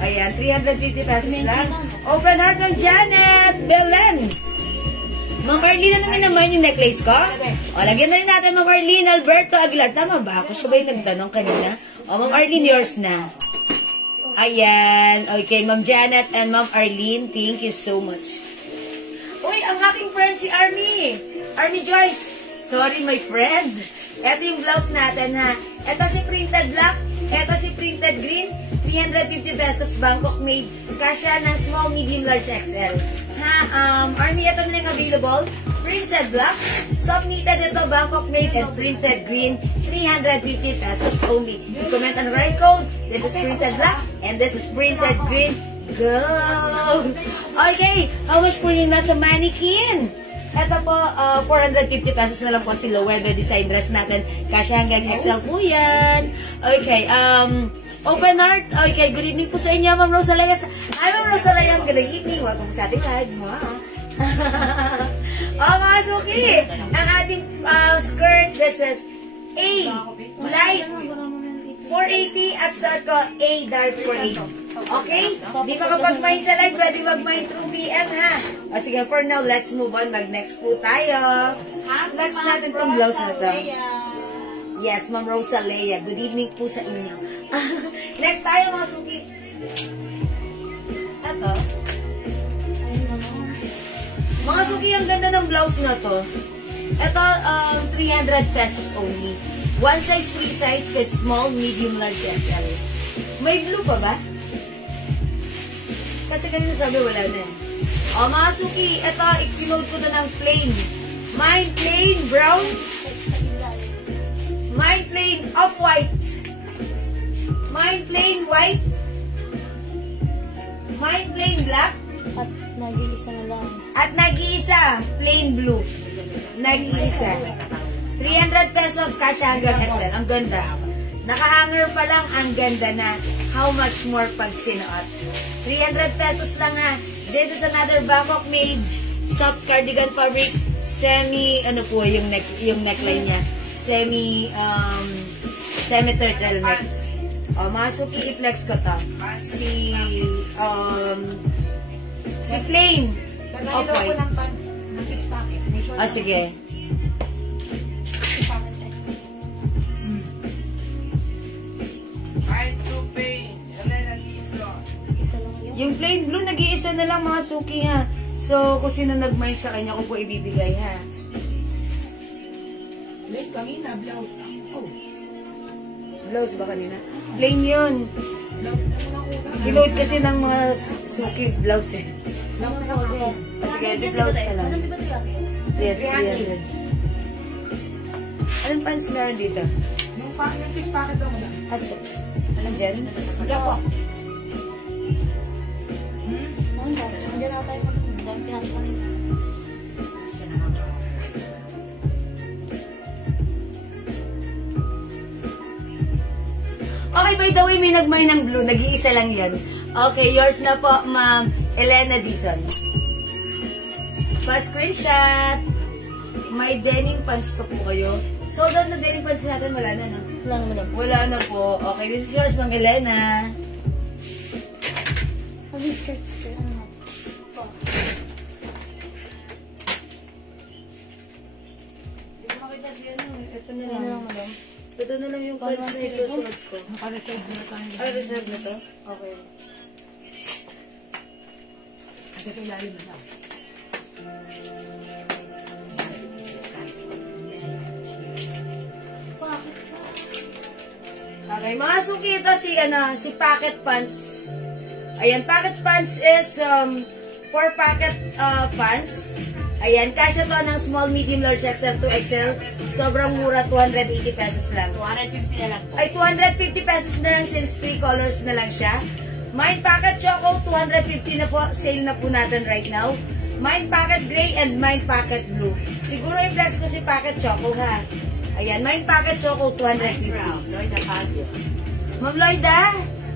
Ayan, 350 pesos lang. Open heart ng Janet Belen. Ma'am Arlene, ano naman yung necklace ko? O, lagyan na rin natin, Ma'am Arlene, Alberto Aguilar. Tama ba? Ako siya ba yung nagtanong kanina? O, Ma'am Arlene, yours na. Ayan. Okay, Ma'am Janet and Ma'am Arlene, thank you so much. Uy, ang aking friend si Army. Army Joyce. Sorry, my friend. Ito yung blouse natin, ha. Ito si printed black. Ito si printed green. 350 pesos, Bangkok made. Kasya ng small, medium, large, XL. Ha, Army, ito na yung available. Printed black. Soft knitted ito, Bangkok made, and printed green. 350 pesos only. Comment on the right code. This is printed black, and this is printed green. Go! Okay, how much po yung nasa mannequin? Ito po, 450 pesos na lang po si Loewe design dress natin. Kasya hanggang XL po yan. Okay, open heart. Okay, good evening po sa inyo, Ma'am Rosalaya. Hi, Ma'am Rosalaya. Good evening. Welcome sa ating live. Mga suki, ang ating skirt, this is A, light 480 at suot ko A, dark 480. Okay? Di makapag-mine sa live, pwede mag-mine through PM, ha? O sige, for now, let's move on. Mag-next po tayo. Next natin itong blouse na to. Yes, Ma'am Rosalea. Good evening po sa inyo. Next tayo, mga suki. Ito. Mga suki, ang ganda ng blouse na to. Ito, 300 pesos only. One size, free size, fits small, medium, large, XL. May blue pa ba? Kasi kanina sabi wala na. O, mga suki, ito, i-load ko na ng plain. Mine plain brown. Mine plain off-white. Mine plain white. Mine plain black. At nag-iisa na lang. At nag-iisa, plain blue. Nag-iisa. 300 pesos, kasya hanggang XL. Ang ganda. Nakahanger pa lang, ang ganda na. How much more pag sinuot? 300 pesos lang, ha. This is another Bangkok made soft cardigan fabric. Semi, ano po yung neckline niya. Semi turtleneck. O, mga suki, i-flex ko to. Si plain. Off-white. O, sige. Yung plain blue, nag-iisa na lang, mga suki, ha. So, kung sino nag-mine sa kanya, ko po ibibigay, ha. Late kanina, blouse. Oh. Blouse ba kanina? Plain yun. I-load kasi ng mga suki blouse, eh. Sige, di blouse ka lang. Yes, 300. Anong pants meron dito? Yung 6 packet daw mo lang. Aso. Anong dyan? Wala po. Hindi na tayo mag-pinaspan. Okay, by the way, may nagmay ng blue. Nag-iisa lang yun. Okay, yours na po, Ma'am Elena Dizon. Pa-screenshot. May denim pants pa po kayo. So, doon na denim pants natin, wala na, no? Wala na madam. Wala na po. Okay, this is yours, Ma'am Elena. Skirts ko. Ano na? Hindi ko makita siya, no? Ito na Ano lang. lang madam? Ito na lang yung pants na isusunod ko. Naka-reserve na tayo. Ay, reserve na to? Okay. Kasi sa ilalim na lang. Okay, mga suki, ito si Pocket Pants. Ayan, Pocket Pants is 4 pocket pants. Ayan, kasya to ng small, medium, large, XL to XL. Sobrang mura, 280 pesos lang. 250 na lang po. Ay, 250 pesos na lang since 3 colors na lang siya. Mind Packet Choco, 250 na po. Sale na po natin right now. Mind Packet Gray and Mind Packet Blue. Siguro i-flex ko si Packet Choco, ha? Ayan, Mind Packet Choco, 250. Brown. Lloyd Apagio. Ma'am Lloyda,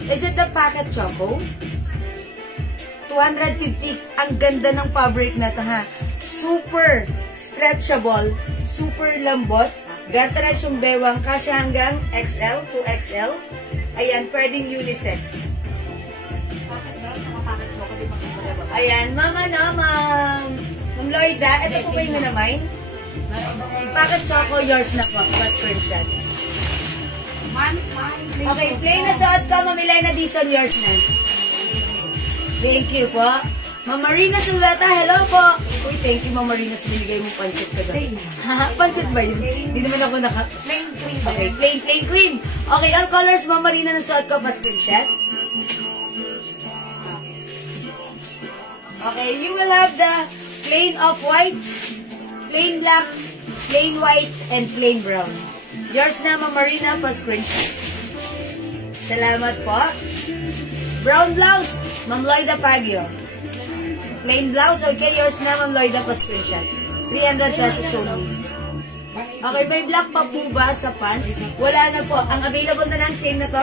is it the Packet Choco? 250. Ang ganda ng fabric na to, ha? Super stretchable, super lambot. Garteres yung bewang, kasya hanggang XL to XL. Ayan, pwedeng unisex. Ayan, mama naman. Ma'am Lloyda, ito po ba yung minamine? Packet Choco, yours na po. But screenshot. Okay, plain na suot ko. Mamilay na Dison, yours na. Thank you po. Ma'am Marina Silveta, hello po. Uy, thank you, Ma'am Marina. Binigay mo pansit ko doon. Pansit ba yun? Hindi naman ako Plain cream. Okay, plain cream. Okay, all colors, Ma'am Marina na suot ko. Pa-screenshot. Okay, you will have the plain off-white, plain black, plain white, and plain brown. Yours na, Ma'am Marina, pa-screenshot. Salamat po. Brown blouse, Ma'am Lloyda Pagio. Plain blouse, okay, yours na, Ma'am Lloyda, pa-screenshot. 300 pesos only. Okay, may black pa po ba sa pants? Wala na po. Ang available na lang, same na to.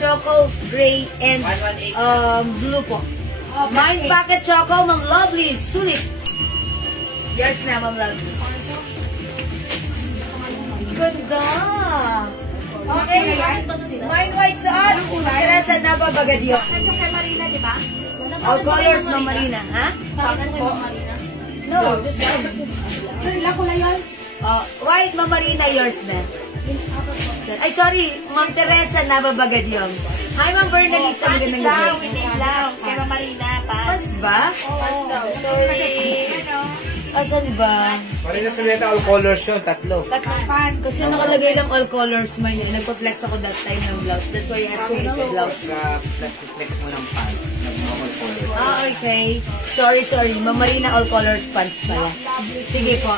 Choco, gray, and blue po. Mind Packet Choco, Ma'am Lovely, sulit. Yours na, Ma'am Lovely. Ganda! Okay, Mind White Suot, Teresa Nava Bagadio. Ano kay Marina, di ba? All colors, Ma'am Marina, ha? Packet po, Marina. No, this one. White, Ma'am Marina, yours na. Ay, sorry, Ma'am Teresa Nava Bagadio. Hi, Ma'am Bernalisa, magandang gabi. With the blouse. Kay Ma'am Marina, Pas ba? Sorry. Asan ba? Marina Silveta, all colors yun, tatlo. Kasi nakalagay lang all colors mine. Nagpa-flex ako that time ng blouse. That's why I asked you this blouse. Flex mo ng pants. All colors. Okay. Sorry. Ma'am Marina, all colors pants pala. Sige po.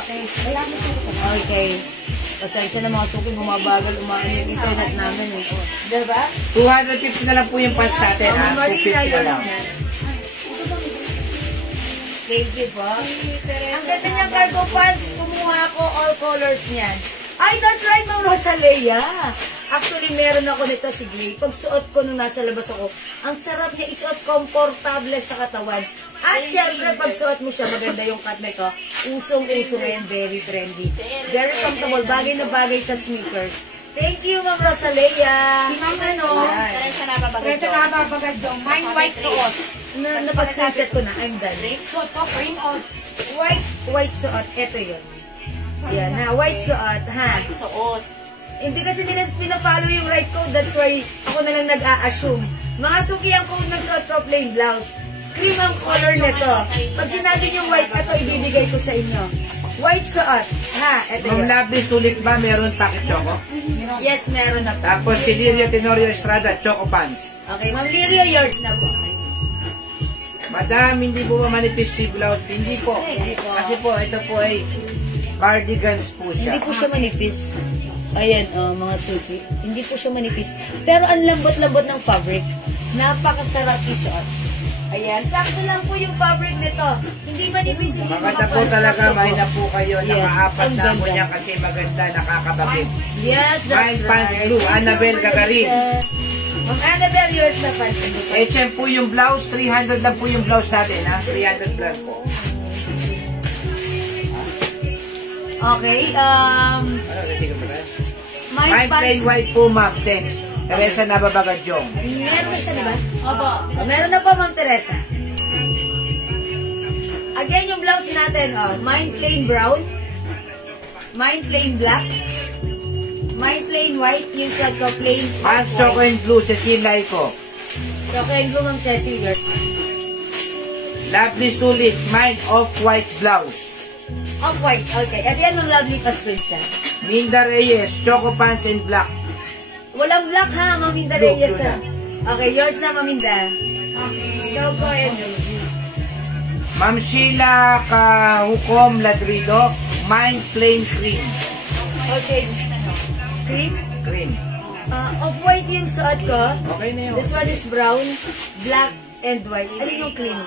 Okay. Pasensya na mga suki, bumabagal, umaan yung internet namin eh. Diba? 250 na lang po yung pants natin, ha? Ma'am Marina, 250 na yours lang. na. Thank you po. Ang ganda niyang cargo pants. Kumuha ko all colors niyan. Ay, that's right, Ma'am Rosalea. Actually, meron ako nito si Gray. Pag suot ko nung nasa labas ako, ang sarap niya isuot, komportable sa katawan. Syempre, pag suot mo siya, maganda yung cut nito. Usong-uso ngayon, very trendy. Very comfortable, bagay na bagay sa sneakers. Thank you, Ma'am Rosalea. Ma'am, Teresa Nababagad. Mind White suot. Napascreenshot ko na. I'm done. Suot ko, green on. White suot. Ito yun. Yan ha. White suot. Ha. Suot. Hindi kasi nila pinapollow yung right code. That's why ako na lang nag-a-assume. Mga suki ang code ng suot ko, plain blouse. Cream ang color nito. Pag sinabi yung white, ito ibibigay ko sa inyo. White suot. Ha. Ito Ma'am yun. Lovely, sulit ba? Meron packet choco? Yes, meron na po. Tapos si Lirio Tenorio Estrada, choco pants. Okay, Ma'am Lirio, yours na po. Madam, hindi po manipis si blouse. Hindi po. Kasi po, ito po ay cardigans po siya. Hindi po siya manipis. Ayan, mga suki. Hindi po siya manipis. Pero ang lambot-lambot ng fabric. Napakasarap isuot. Ayan, sakto lang po yung fabric nito. Hindi manipis, hindi Maganda po talaga, may na po kayo. Yes, Nakaapat ang na po ganda. niya kasi maganda, nakakabagit. Yes, that's Mind pants right. blue, Annabel Gagarin. Ma'am Annabel, yours na pants blue. HM po yung blouse, 300 lang po yung blouse natin, ha? 300 plus po. Okay, Ano, hindi ko pala? mind Mind plain pants. white po, ma'am. Thanks. Teresa Nababagadyong. Meron na siya, diba? Opo. Meron na po, Ma'am Teresa. Again, yung blouse natin, mind plain brown, mind plain black, mind plain white, yung sa ko plain Pants choco and blue, Cecilia ko. Choco and blue, Ma'am Cecil, yours. Lovely sulit, mind off-white blouse. Off-white, okay. At yan, yung lovely pastel siya. Minda Reyes, choco pants and black. Walang black ha, Maminda Blue, Reyes blue ha. Okay, yours na, Maminda. Okay. Choco and blue. Ma'am Sheila Kahukom Ladrido, Mine Plain Cream. Okay. Cream? Cream. Off-white yung suot ko. Okay na yun. This one is brown, black, and white. Alin yung cream?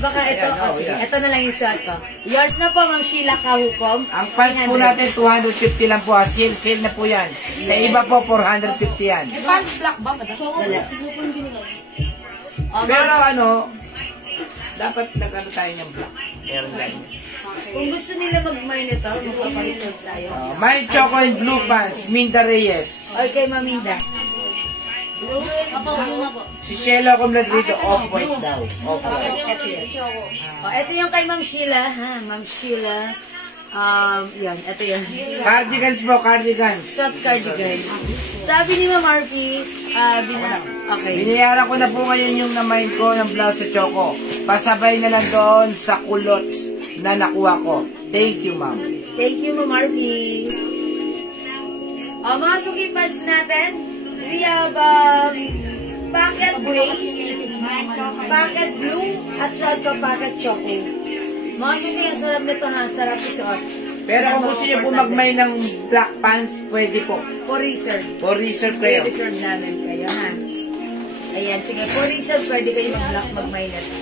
Baka ito. Ayan, Oh, sige. yeah. Ito na lang yung suot ko. Yours na po, Ma'am Sheila Kahukom. Ang pants po 300. natin, 250 lang po. Sale na po yan. Sa iba po, 450 yan. Pants black ba, madam? Wala. Oh, Pero ano, dapat nag-ano tayo ng black. Meron lang. kung gusto nila mag-mine ito, magpapareserve tayo. My Choco and Blue Pants, Minda Reyes. Okay, Maminda. Si Sheila Comladrito, off-white daw. Off-white. Ito yun. Ito yung kay Ma'am Sheila, ha? Ma'am Sheila. Yan, ito yan. Cardigans po, cardigans. Soft cardigan. Sabi ni Ma'am Marky, okay. Binayaran ko na po ngayon yung na-mine ko ng blouse sa Choco. Pasabay na lang doon sa culottes na nakuha ko. Thank you, ma'am. Thank you, Ma'am Marky. Mga suki pads natin, we have packet gray, packet blue, at suot ko packet choco. Mga suki, ang sarap nito ha, sarap isuot. Pero kung gusto niyo po mag-mine ng black pants, pwede po. For reserve. For reserve kayo. I-reserve namin kayo, ha? Ayan, sige. For reserve, pwede kayo mag-mine ito.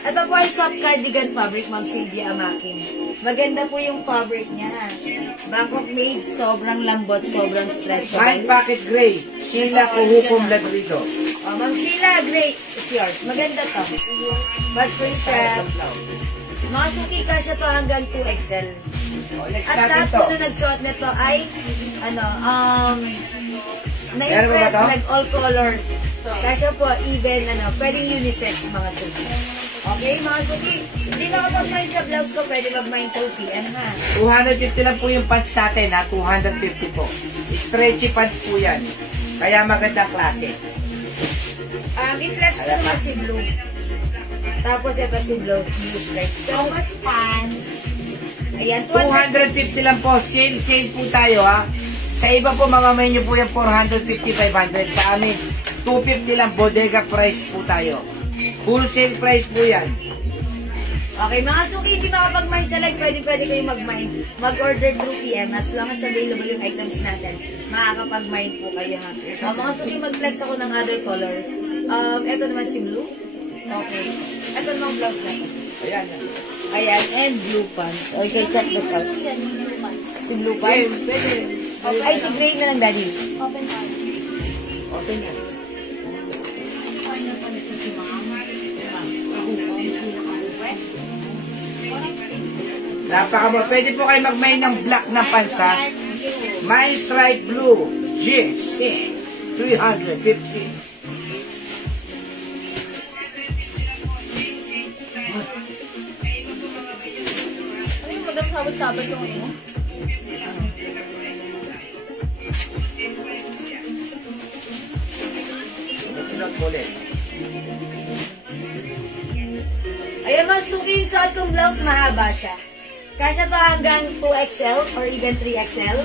Ito po ay soft cardigan fabric, Ma'am Sylvia Amakin. Maganda po yung fabric niya, ha? Bangkok made, sobrang lambot, sobrang stretchable. Mine packet gray. Sheila Kuhukom Ladrido. Ma'am Sheila, great. It's yours. Maganda to. Bus-free siya. Mga suki ka siya to hanggang 2XL. Next At natin lahat to. po na nagsuot nito ay, na-impress, Meron ba to? nag-all colors. Kasya po, even, pwedeng unisex mga suki. Okay, mga suki. Hindi na kapag size sa blouse ko, pwede mag-mind 2PM, ha? 250 lang po yung pants natin, ha? 250 po. Stretchy pants po yan. Kaya magandang klase. I-flex ko naman si blue. Tapos ito si blue stripes. How much pan? Ayan, 250 lang po. Sale po tayo, ha? Sa iba po, mga menu po yan, 450, 500. Sa amin, 250 lang. Bodega price po tayo. Wholesale price po yan. Okay, mga suki, hindi makapag-mine sa live, pwede kayo mag-mine. Mag-order through PM as long as available yung items natin. Makakapag-mine po kayo, ha? Mga suki, mag-flex ako ng other color. Ito naman si blue. Okay. Ito naman blouse natin. Ayan. Ayan, and blue pants. Okay, check this out. Si blue pants. Ay, si gray na lang, Daddy. Open heart. Open yan. Napakabot. Pwede po kayo mag-mine ng black na pants, ha? My stripe blue. Jeans. 350. Ano yung madam sabot-sabot yung ano? Sunod po ulit. Ayan, mga suki, yung suot kong blouse, mahaba siya. Kasya to hanggang 2XL or even 3XL.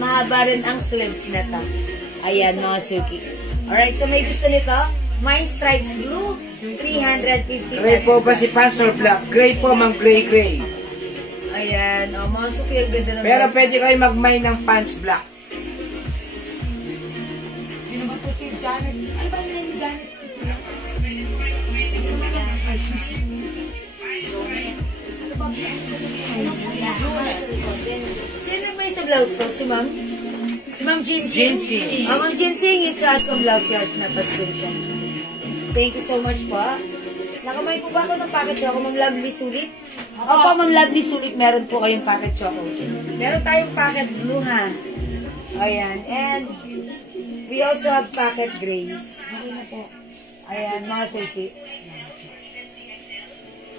Mahaba rin ang sleeves na to. Ayan, mga suki. Alright, so may gusto nito? Mine stripes blue, 350 Gray pesos. po ba si pants or black? Gray po, ma'am. Gray. Ayan, mga suki, ang ganda ng Pero blouse. pwede kayo mag-mine ng pants black. Sino ba yung sa blouse ko? Si Ma'am? Si Ma'am Jinsing? Jinsing. Ma'am Jinsing, yung suot kong blouse yours na pasensya. Thank you so much po. Nakamay po ba ako ng packet choco, Ma'am Lovely Sulit? Opo, Ma'am Lovely Sulit, meron po kayong packet choco. Meron tayong packet blue, ha? Ayan, and we also have packet gray. Ayan, mga suki.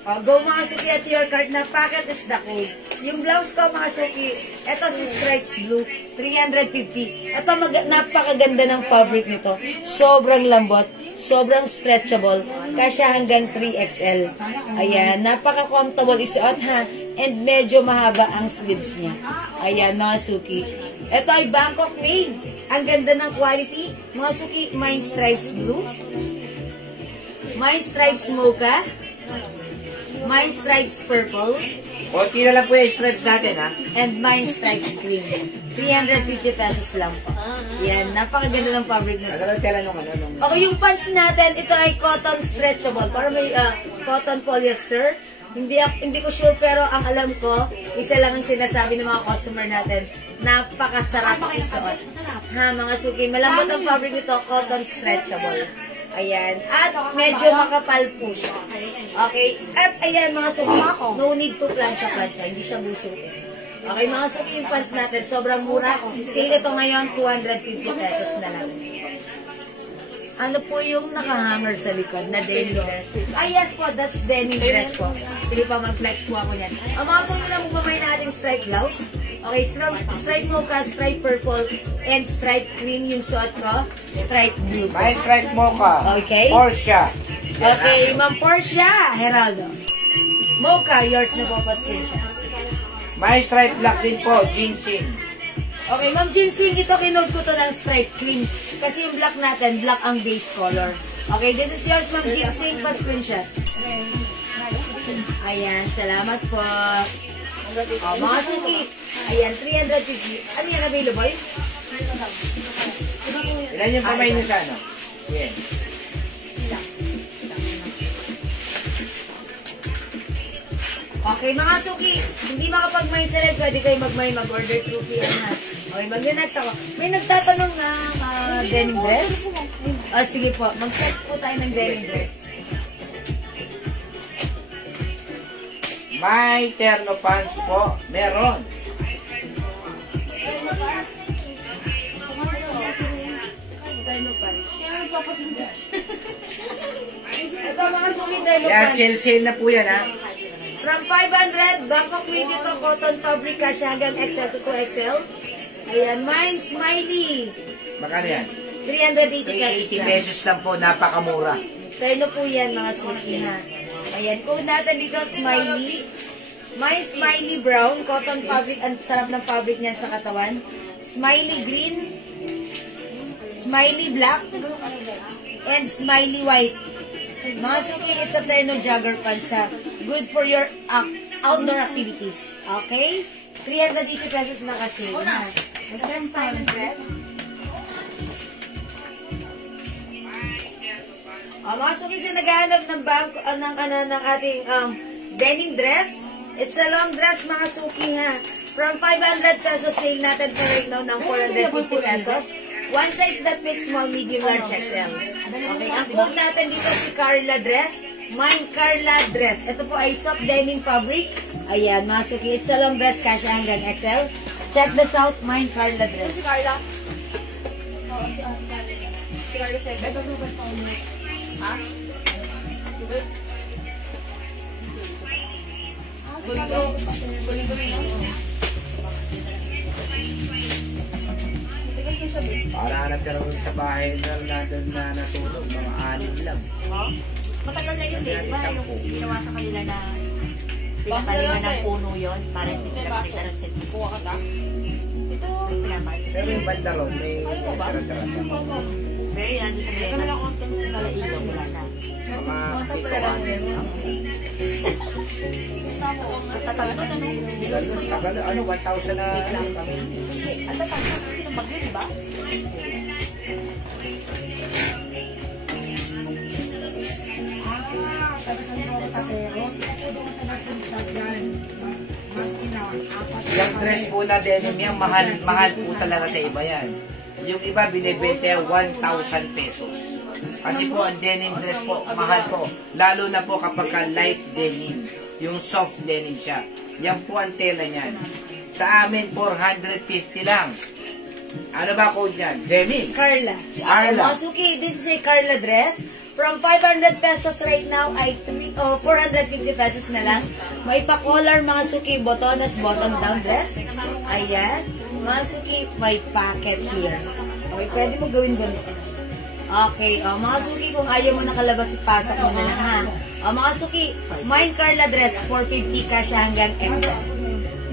Go mga suki at your card na packet is the code. Yung blouse ko mga suki, ito si Stripes Blue, 350. Ito napakaganda ng fabric nito. Sobrang lambot, sobrang stretchable, kasya hanggang 3XL. Ayan, napaka-comfortable isuot, ha. And medyo mahaba ang sleeves niya. Ayan mga suki. Ito ay Bangkok made. Ang ganda ng quality. Mga suki, Mine Stripes Blue. Mine Stripes Mocha. My Stripes Purple, Konti na lang po yung stripes natin, ha? and My Stripes Cream. 350 pesos lang po. Yan, napakaganda ng fabric na Ano ito. lang tela nung ano? Nung... Okay, yung pants natin, ito ay cotton stretchable. Para may cotton polyester. Hindi ko sure, pero ang alam ko, isa lang ang sinasabi ng mga customer natin, napakasarap isuot. Ha, mga suki, malambot ang fabric nito, cotton stretchable. Ayan. At medyo makapal po siya. Okay. At ayan, mga suki, no need to plancha-plancha. Hindi siya busutin. Okay, mga suki, yung pants natin, sobrang mura. Sale ito ngayon, 250 pesos na lang. Ano po yung nakahanger sa likod na denim dress? Ah, yes po, that's denim dress po. Sige pa, mag-flex po ako yan. Ang mga suki lang bumabay na ating stripe blouse. Okay, stripe mocha, stripe purple, and stripe cream yung suot ko. Stripe blue po. May stripe mocha. Okay. Porsche. Okay, Ma'am Portia, Geraldo. Mocha, yours na po pa screenshot. May stripe black din po, ginseng. Okay, Ma'am Ginseng, ito kinode ko to ng stripe cream. Kasi yung black natin, black ang base color. Okay, this is yours, Ma'am Ginseng, pa screenshot. Ayan, salamat po. Oh, mga suki. Ayan, 350. Ano yan available? Ilan yung kamay niyo sa ano? Yan. Okay, mga suki, hindi makapag-mind select, pwede kayo mag-order through PM ha. Okay, mag-next ako. May nagtatanong na denim dress? Ah, sige po, mag-text po tayo ng denim dress. May terno pants po. Meron. Ito mga suki, denim Kaya pants. sale na po yan, ha? From 500, Bangkok Queen ito, cotton fabric kasi hanggang XL to 2XL. Ayan, mine, smiley. Magkano yan? 380 pesos 380 lang. pesos lang po. Napakamura. Terno po yan, mga suki ha. Ayan, code natin dito, smiley. May smiley brown, cotton fabric, ang sarap ng fabric niyan sa katawan. Smiley green, smiley black, and smiley white. Mga suki, it's a terno jogger pants ha. Good for your outdoor activities. Okay? 380 pesos na kasi. Ha? Nag-dress tayo ng dress. Mga suki, sa naghahanap ng ng ating denim dress, it's a long dress, mga suki ha. From 500 pesos, sale natin po right now ng 450 pesos. One size that fits small, medium, large, XL. Okay, ang code natin dito si Carla Dress. Mine Carla Dress. Ito po ay soft denim fabric. Ayan, mga suki, it's a long dress, kasya hanggang XL. Check this out, Mine Carla Dress. Si Carla? Oo, si Carla sa ito. Ha? Kuling ko rin. Para hanap ka naman sa bahay natin na nasunog. Mga 6 lang. Matagal na yun eh. Diba yung ginawa sa kanila na pinapaliman ng puno yun para hindi sila makita ng sentiment. Kuha ka ta? Ito. Pero yung banda ron, may tara-tara. Pero yan, doon sa mga na contents na nalailo, wala na. Mga Tatawag na no? ano, 1,000 na kami. Ang tatawag kasi ng bagyo, diba? Yung dress po na denim yan, mahal po talaga sa iba yan. Yung iba binibente 1,000 pesos. Kasi po ang denim dress po, mahal po. Lalo na po kapag ka light denim. Yung soft denim siya. Yan po ang tela niyan. Sa amin, 450 lang. Ano ba code niyan? Denim. Carla. Carla. Masuki, this is a Carla dress. From 500 pesos right now ay 450 pesos na lang. May pa-collar mga suki, botones, button down dress. Ayan. Mga suki, may pocket here. Okay, pwede mo gawin ganito. Okay, mga suki, kung ayaw mo nakalabas, ipasok mo na lang ha. Mga suki, mine Carla dress, 450 kasya hanggang XL.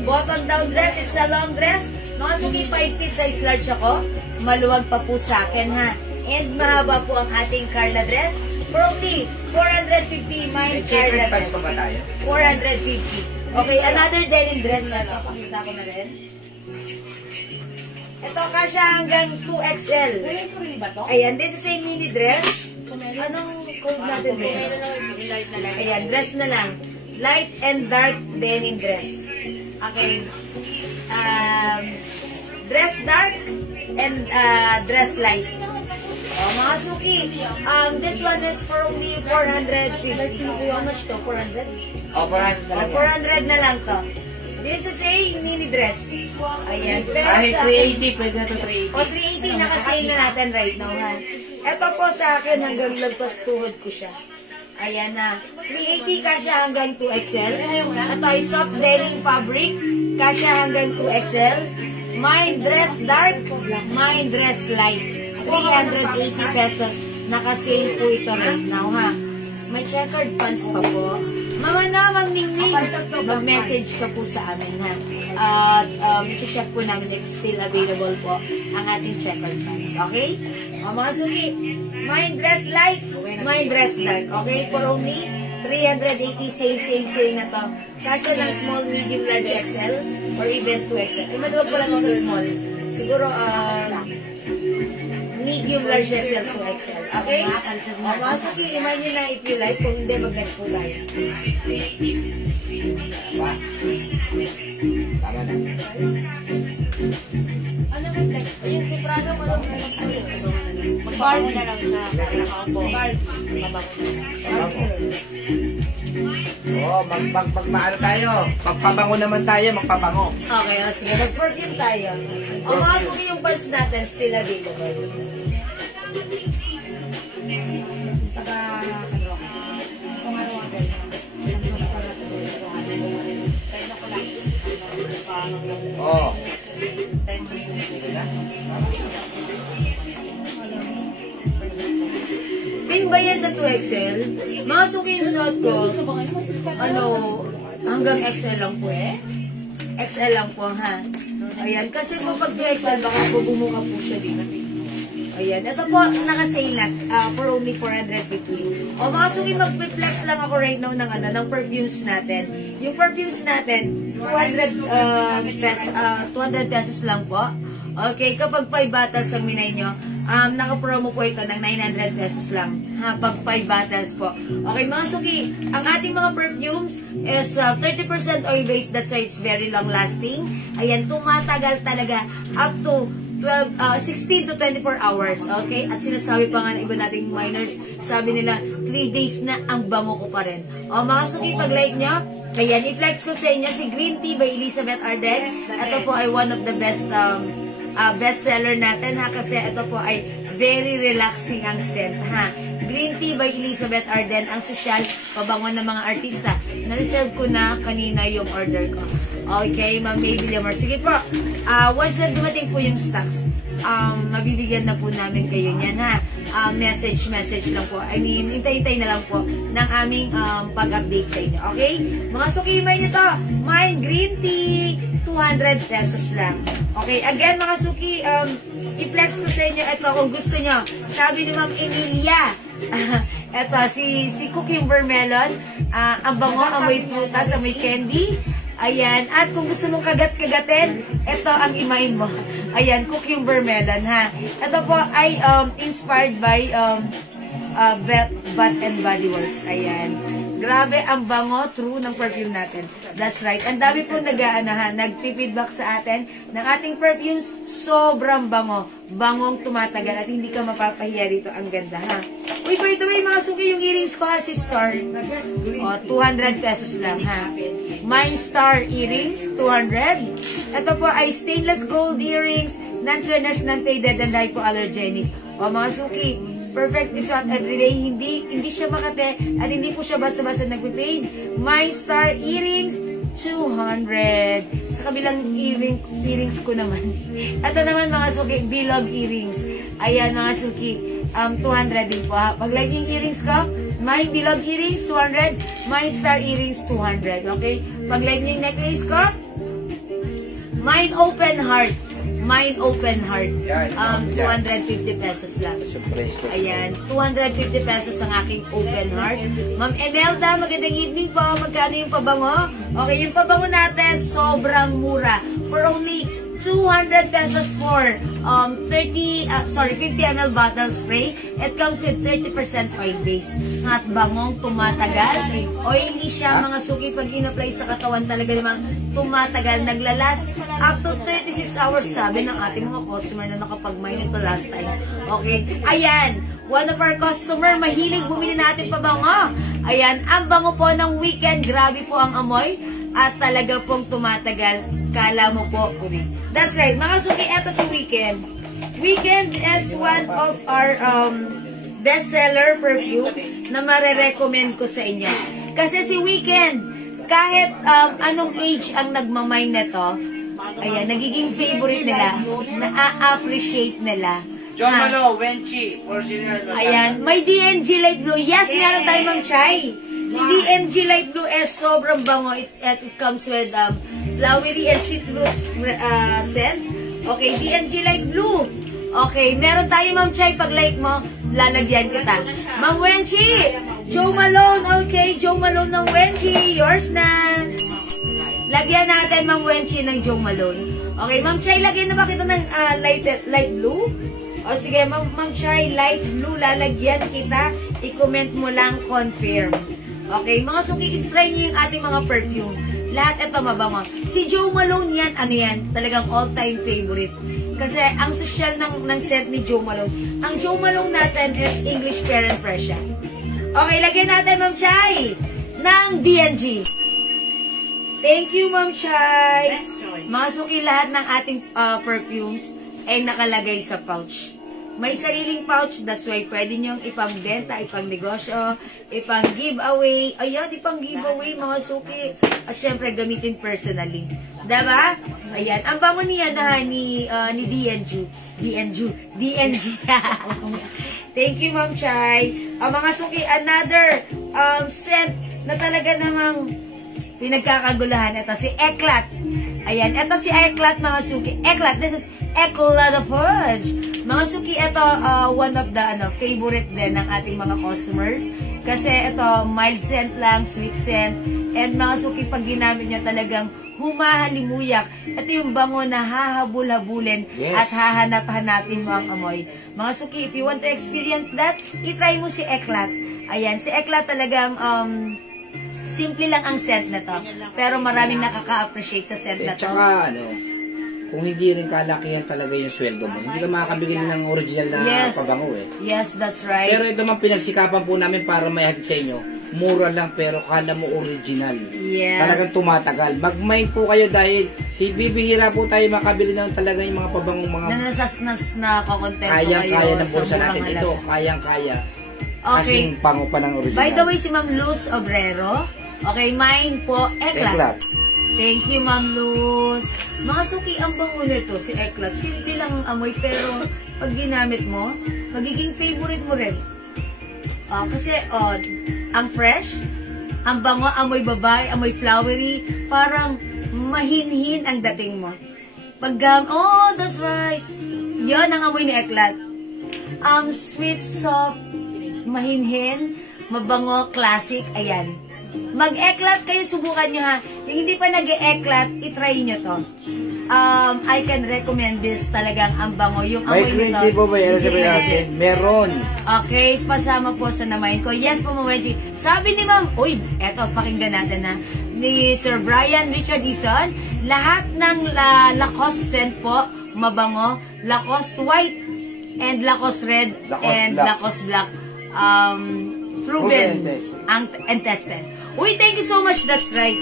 Button down dress, it's a long dress. Mga suki, 5 feet size large ako. Maluwag pa po sa akin ha. And mahaba po ang ating Carla dress. For only 450, my Checkered pants pa ba tayo? 450. Okay, another denim dress na ito. Pakita ko na rin. Ito kasya hanggang 2XL. Ayan, this is a mini dress. Anong code natin dito? Ayan, dress na lang. Light and dark denim dress. Okay. Dress dark and dress light. Oh, mga suki. This one is for only 450. How much to? 400? O, 400 na lang. 400 na lang to. This is a mini dress. Ayan. Pero Kahit sa akin, 380, pwede na ito 380. o 380 naka-sale na natin right now, ha. Ito po sa akin hanggang lagpas tuhod ko siya. Ayan na. 380 kasya hanggang 2XL. Ito ay soft denim fabric. Kasya hanggang 2XL. Mine dress dark. Mine dress light. 380 pesos. Naka-sale po ito right now, ha. May checkered pants pa po. Mama na, Ma'am Ningning, mag-message ka po sa amin, ha. At check po namin if still available po ang ating checkered pants. Okay? O, mga suki, mine dress light, mine dress dark. Okay? For only 380 sale na to. Kasya ng small, medium, large XL or even 2XL. Imanuwag ko lang sa small. Siguro, medium, large XL, 2XL. Okay? O, mga suki, iman nyo na if you like. Kung hindi, mag-get po tayo. Tama na. Ano ba yung text? Yung si Prado, walang Magbago na lang siya. Mabango na. Oo, magmaano tayo. Pagpabango naman tayo, magpabango. Okay, o sige, mag-perfume tayo. O mga suki yung pants natin, still available. Saka, kung ano ang gano'n. Oo. Pin ba yan sa 2XL? Mga suki yung suot ko, hanggang XL lang po eh. XL lang po, ha? Ayan, kasi po pag 2XL, baka po bumuka po siya dito. Ayan, ito po, naka-sale na, for only 450. O mga suki, mag-flex lang ako right now ng perfumes natin. Yung perfumes natin, 200 pesos lang po. Okay, kapag 5 bottles ang minay nyo, naka-promo po ito ng 900 pesos lang. Ha, pag 5 bottles po. Okay, mga suki, ang ating mga perfumes is 30% oil-based. That's why it's very long-lasting. Ayan, tumatagal talaga up to 16 to 24 hours. Okay? At sinasabi pa nga ng iba nating minors, sabi nila, 3 days na ang bango ko pa rin. O, mga suki, pag-like nyo, ayan, i-flex ko sa inyo si Green Tea by Elizabeth Arden. Ito po ay one of the best bestseller natin, ha, kasi ito po ay very relaxing ang scent, ha. Green Tea by Elizabeth Arden, ang sosyal pabango ng mga artista. Na-reserve ko na kanina yung order ko. Okay, Ma'am May Villamor. Sige po, once na dumating po yung stocks, mabibigyan na po namin kayo niyan, ha. Message lang po. I mean, hintay-hintay na lang po ng aming pag-update sa inyo. Okay? Mga sukimay nyo to, mine green tea, 200 pesos lang. Okay, again mga suki, i-flex ko sa inyo ito kung gusto nyo. Sabi ni Ma'am Emilia, ito, si cucumber melon, ang bango, amoy prutas, amoy candy. Ayan, at kung gusto mong kagat-kagatin, ito ang imain mo. Ayan, cucumber melon, ha. Ito po ay inspired by Bath and Body Works. Ayan. Grabe ang bango, true, ng perfume natin. That's right. Ang dami po nagpipidback sa atin ng ating perfumes. Sobrang bango. Bangong tumatagal at hindi ka mapapahiya rito. Ang ganda, ha? Uy, by the way, mga suki, yung earrings ko, si Star. O, 200 pesos lang, ha? Mine Star earrings, 200. Ito po ay stainless gold earrings, non-traditional faded and hypoallergenic. O, mga suki, perfect isuot everyday, hindi siya makate at hindi po siya basta-basta nagpe-fade. My Star earrings, 200. Sa kabilang earrings ko naman. Ito naman mga suki, bilog earrings. Ayan mga suki, 200 din po, ha. Pag like yung earrings ko, my bilog earrings, 200. My Star earrings, 200. Okay? Pag like yung necklace ko, mine open heart. Mine Open Heart. Yan, 250 pesos lang. Ayan, 250 pesos ang aking Open Heart. Ma'am Emelda, magandang evening po. Magkano yung pabango? Okay, yung pabango natin, sobrang mura. For only 200 pesos for 50 ml bottle spray. It comes with 30% oil base. At bangong tumatagal. Oily siya, mga suki, pag in-apply sa katawan talaga namang tumatagal. Naglalas up to 36 hours, sabi ng ating mga customer na nakapag-mine ito last time. Okay, ayan. One of our customer, mahilig bumili natin pabango. Ayan, ang bango po ng Weekend. Grabe po ang amoy. At talaga pong tumatagal. Kala mo po, uri. That's right. Mga suki, eto si Weekend. Weekend is one of our bestseller perfume na marirecommend ko sa inyo. Kasi si Weekend, kahit anong age ang nagmamine nito, ayan, nagiging favorite nila, na-appreciate nila. John Malo, Wenchi, original. Ayan, may DNG Light Blue. Yes, meron tayo, Ma'am Chay. Si DNG Light Blue is sobrang bango. It comes with flowery and citrus scent. Okay, DNG Light Blue. Okay, meron tayo, Ma'am Chay. Pag like mo, lalagyan kita. Ma'am Wenchi, Joe Malone. Okay, Joe Malone ng Wenchi. Yours na. Lagyan natin, Ma'am Wenchi, ng Joe Malone. Okay, Ma'am Chay, lagyan na ba kita ng light blue? O sige, Ma'am Chay, light blue, lalagyan kita. I-comment mo lang, confirm. Okay, mga suki, try nyo yung ating mga perfume. Lahat ito mabango. Si Joe Malone yan, ano yan? Talagang all-time favorite. Kasi ang social ng scent ni Joe Malone. Ang Joe Malone natin is English Fair and Fresh. Okay, lagyan natin, Ma'am Chay, ng DNG. Thank you, Ma'am Chay. Mga suki, lahat ng ating perfumes ay nakalagay sa pouch. May sariling pouch, that's why pwede nyong ipang-benta, ipang-negosyo, ipang-giveaway. Ayan, ipang-giveaway, mga suki. At syempre, gamitin personally. Diba? Ayan. Ang bango niya na ni DNG. Thank you, Ma'am Chay. Mga suki, another scent na talaga namang pinagkakagulahan. Ito si Eclat. Ayan, ito si Eclat, mga suki. Eclat, this is Eclat of Fudge. Mga suki, ito one of the favorite din ng ating mga customers. Kasi ito, mild scent lang, sweet scent. And mga suki, pag ginamit nyo talagang humahalimuyak. Ito yung bango na hahabul-habulin at hahanap-hanapin mo ang amoy. Mga suki, if you want to experience that, itry mo si Eclat. Ayan, si Eclat talagang simple lang ang scent na to. Pero maraming nakaka-appreciate sa scent na to. Tsaka kung hindi rin kalakihan talaga yung sweldo mo, hindi ka makakabili ng original na pabango eh. Yes, that's right. Pero ito man pinagsikapan po namin para mayahatid sa inyo. Mura lang pero kala mo original. Yes. Talagang tumatagal. Mag-mind po kayo dahil bibihira po tayo makabili ng talaga yung mga pabangong mga... Nakakontento kayo. Kayang-kaya ng bulsa natin. Ito, kayang-kaya. Okay. Kasing pango pa ng original. By the way, si Ma'am Luz Obrero. Okay, mine po, Eclat. Thank you, Ma'am Luz. Mga suki, ang bango nito, si Eclat. Simple lang ang amoy, pero pag ginamit mo, magiging favorite mo rin. Kasi, ang fresh, ang bango, amoy babae, amoy flowery, parang mahinhin ang dating mo. That's right. Yan ang amoy ni Eclat. Sweet, soft, mahinhin, mabango, classic, ayan. Mag-Eclat kayo, subukan nyo ha. Yung hindi pa nag-e-Eclat, itry nyo to. I can recommend this talagang ang bango. Yung amoy nito. May 20 po ba yan? Meron. Okay, pasama po sa namayin ko. Yes po, Ma'am Wenchi. Sabi ni Ma'am, uy, eto, pakinggan natin ha. Ni Sir Brian Richard Eason, lahat ng Lacoste scent po, mabango. Lacoste white, and Lacoste red, and Lacoste black. Proven and tested. Uy, thank you so much. That's right.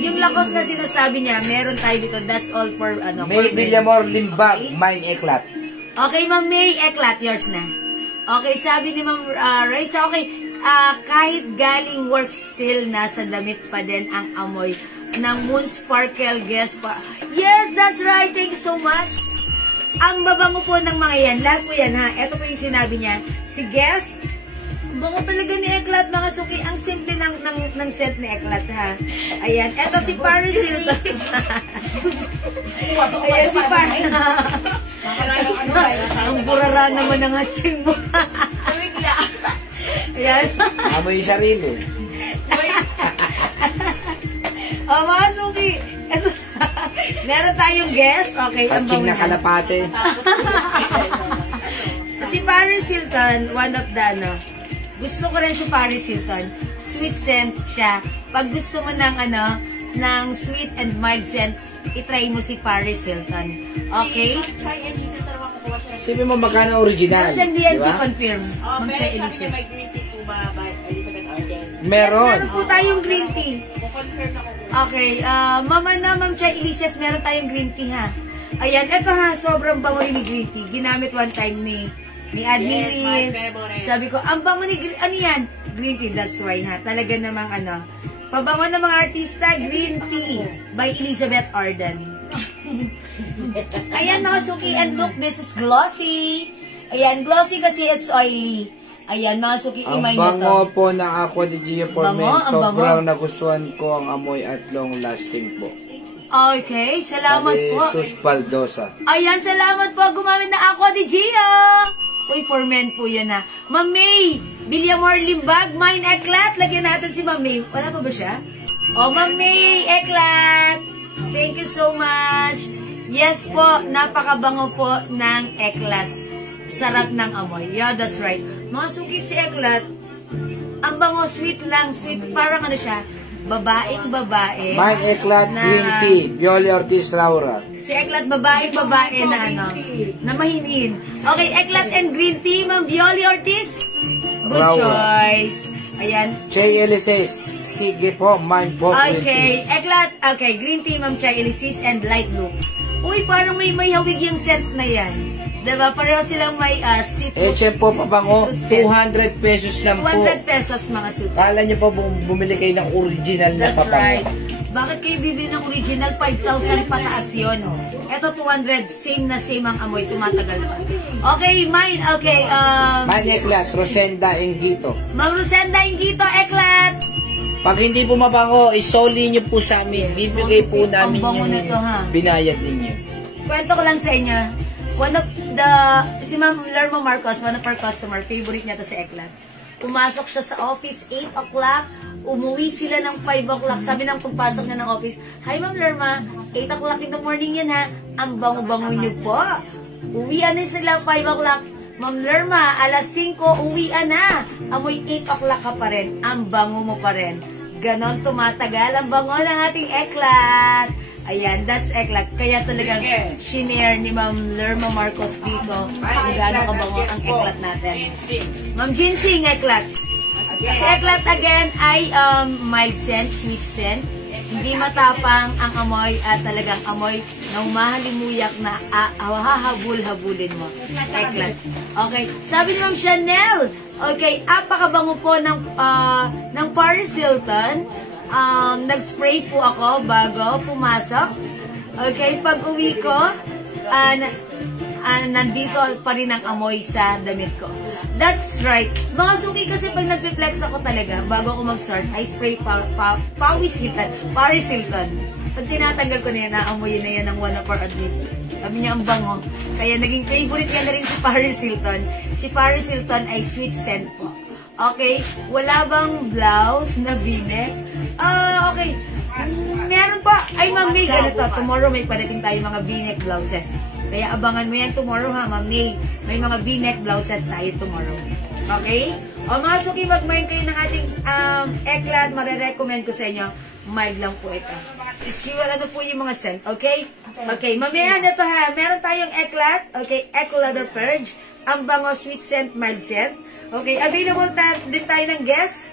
Yung Lacoste na sinasabi niya, meron tayo dito. That's all for, May Villamor Limbag, mine Eclat. Okay, Ma'am May, Eclat, yours na. Okay, sabi ni Ma'am Raisa, okay, kahit galing work still, nasa damit pa din ang amoy ng Moon Sparkle Guest pa. Yes, that's right. Thank you so much. Ang babango po ng mga yan, lahat po yan ha. Ito po yung sinabi niya. Si Guest Bango talaga ni Eklat, mga suki. Ang simple ng scent ni Eklat, ha. Ayan. Eto si Paris Hilton. Ayan si Paris. Ang burara naman ng hatsing mo. Ayan. Amoy sarili. Oh, mga suki. Eto. Meron tayong guest. Okay, ang Hatsing bango na niya. kalapate. Si Paris Hilton, one of the, gusto ko rin si Paris Hilton. Sweet scent siya. Pag gusto mo ng, ng sweet and mild scent, itry mo si Paris Hilton. Okay? Chai Elises na naman kukuha siya. Sabi mo magkano original. Meron siyang DNG Diba? confirm. Oh, Ma'am pero Chai sabi niya Elises. may green tea po ba by Elizabeth Arden? Meron. Meron po tayong green tea. Confirm ako po. Okay, Ma'am Chai Elises, meron tayong green tea, ha. Ayan, eto ha, sobrang bango rin ni green tea. Ginamit one time ni Admin Yes, my Liz. favorite. Sabi ko, ang bango ni ano yan? Green tea, that's why, ha. Talaga namang pabango ng mga artista, green tea by Elizabeth Arden. Ayan mga suki, and look, this is glossy. Ayan, glossy kasi it's oily. Ayan, mga suki, Ang imay na to. bango po ng Aqua de Gio for Bango, Men. ang bango. Sobrang nagustuhan ko ang amoy at long lasting po. Okay, salamat Sabi po. Sus Baldosa. Ayan, salamat po. Gumamit na Aqua de Gio. Uy, for men po yan, ha. Ma'am May, Villamor Limbag, Mine Eklat. Lagyan natin si Ma'am May. Wala pa ba siya? Oh, Ma'am May Eklat. Thank you so much. Yes po, napakabango po ng Eklat. Sarap ng amoy. Yeah, that's right. Mga suki si Eklat, ang bango, sweet lang, sweet. Parang siya, babaeng babae. Mine Eklat na- Green Tea. Violi Ortiz Laura. Si Eklat, babae na na mahinin. Okay, Eklat and green tea, Ma'am Violi Ortiz. Good Bravo. choice. Ayan. Che Elises. Sige po, mine po. Green Okay, Tea. Eklat. Okay, green tea, Ma'am Chai Elisis and light blue. Uy, parang may hawig yung scent na yan. Diba? Pareho silang may citrus. Eche po pabango. citrus scent. 200 pesos lang po. 200 pesos mga suki. Kala nyo pa bumili kayo ng original na That's pabango. right. Bakit kayo bibili ng original? 5,000 pataas yun. Ito 200, same na same ang amoy, tumatagal pa. Okay, mine. Okay, Mine Eklat, Rosenda Engito. Ma'am Rosenda Ingito, Eklat. Pag hindi po mabango, isoli nyo po sa amin. Bibigay po namin Ang bango yung nito, ha? binayad ninyo. Kwento ko lang sa inyo. One of si Ma'am Lerma Marcos, one of our customer, favorite niya to si Eklat. Pumasok siya sa office 8 o'clock, umuwi sila ng 5 o'clock. Sabi ng pagpasok niya ng office, "Hi Ma'am Lerma, 8 o'clock in the morning yan ha. Ang bango-bango niyo po." Uwian na sila 5 o'clock. "Ma'am Lerma, alas 5, uwian na. Amoy 8 o'clock ka pa rin. Ang bango mo pa rin." Ganon tumatagal ang bango ng ating Eklat. Ayan, that's Eklat. Kaya talagang shinare ni Ma'am Lerma Marcos dito kung gaano kabango ang Eklat natin. Ma'am Jinsing, Eklat. Si Eklat again ay mild scent, sweet scent. Hindi matapang ang amoy at talagang amoy na humahalimuyak na hahabul-habulin mo. Eklat. Okay. Sabi ni Ma'am Chanel, okay, apakabango po ng Paris Hilton. Nag-spray po ako bago pumasok. Okay, pag uwi ko, nandito pa rin ang amoy sa damit ko. That's right. Mga suki kasi pag nagpe-flex ako talaga, bago ako mag-start, I spray Paris Hilton. Pag tinatanggal ko na yan, naamoy na yan ng one of our admins. Sabi niya, ang bango. Kaya naging favorite niya na rin si Paris Hilton. Si Paris Hilton ay sweet scent po. Okay, wala bang blouse na v-neck? Okay. Meron pa. Ay, Ma'am May, ganito. Tomorrow may padating tayo mga v-neck blouses. Kaya abangan mo yan tomorrow ha, Ma'am May. May mga v-neck blouses tayo tomorrow. Okay? O mga suki, mag-mind kayo ng ating Eklat. Marirecommend ko sa inyo. Mild lang po ito. Sure, ano po yung mga scent. Okay? Okay, mamaya na ito ha. Meron tayong Eklat. Okay, Eklat Purge. Ang bango, sweet scent, mild scent. Okay, available din tayo ng guest.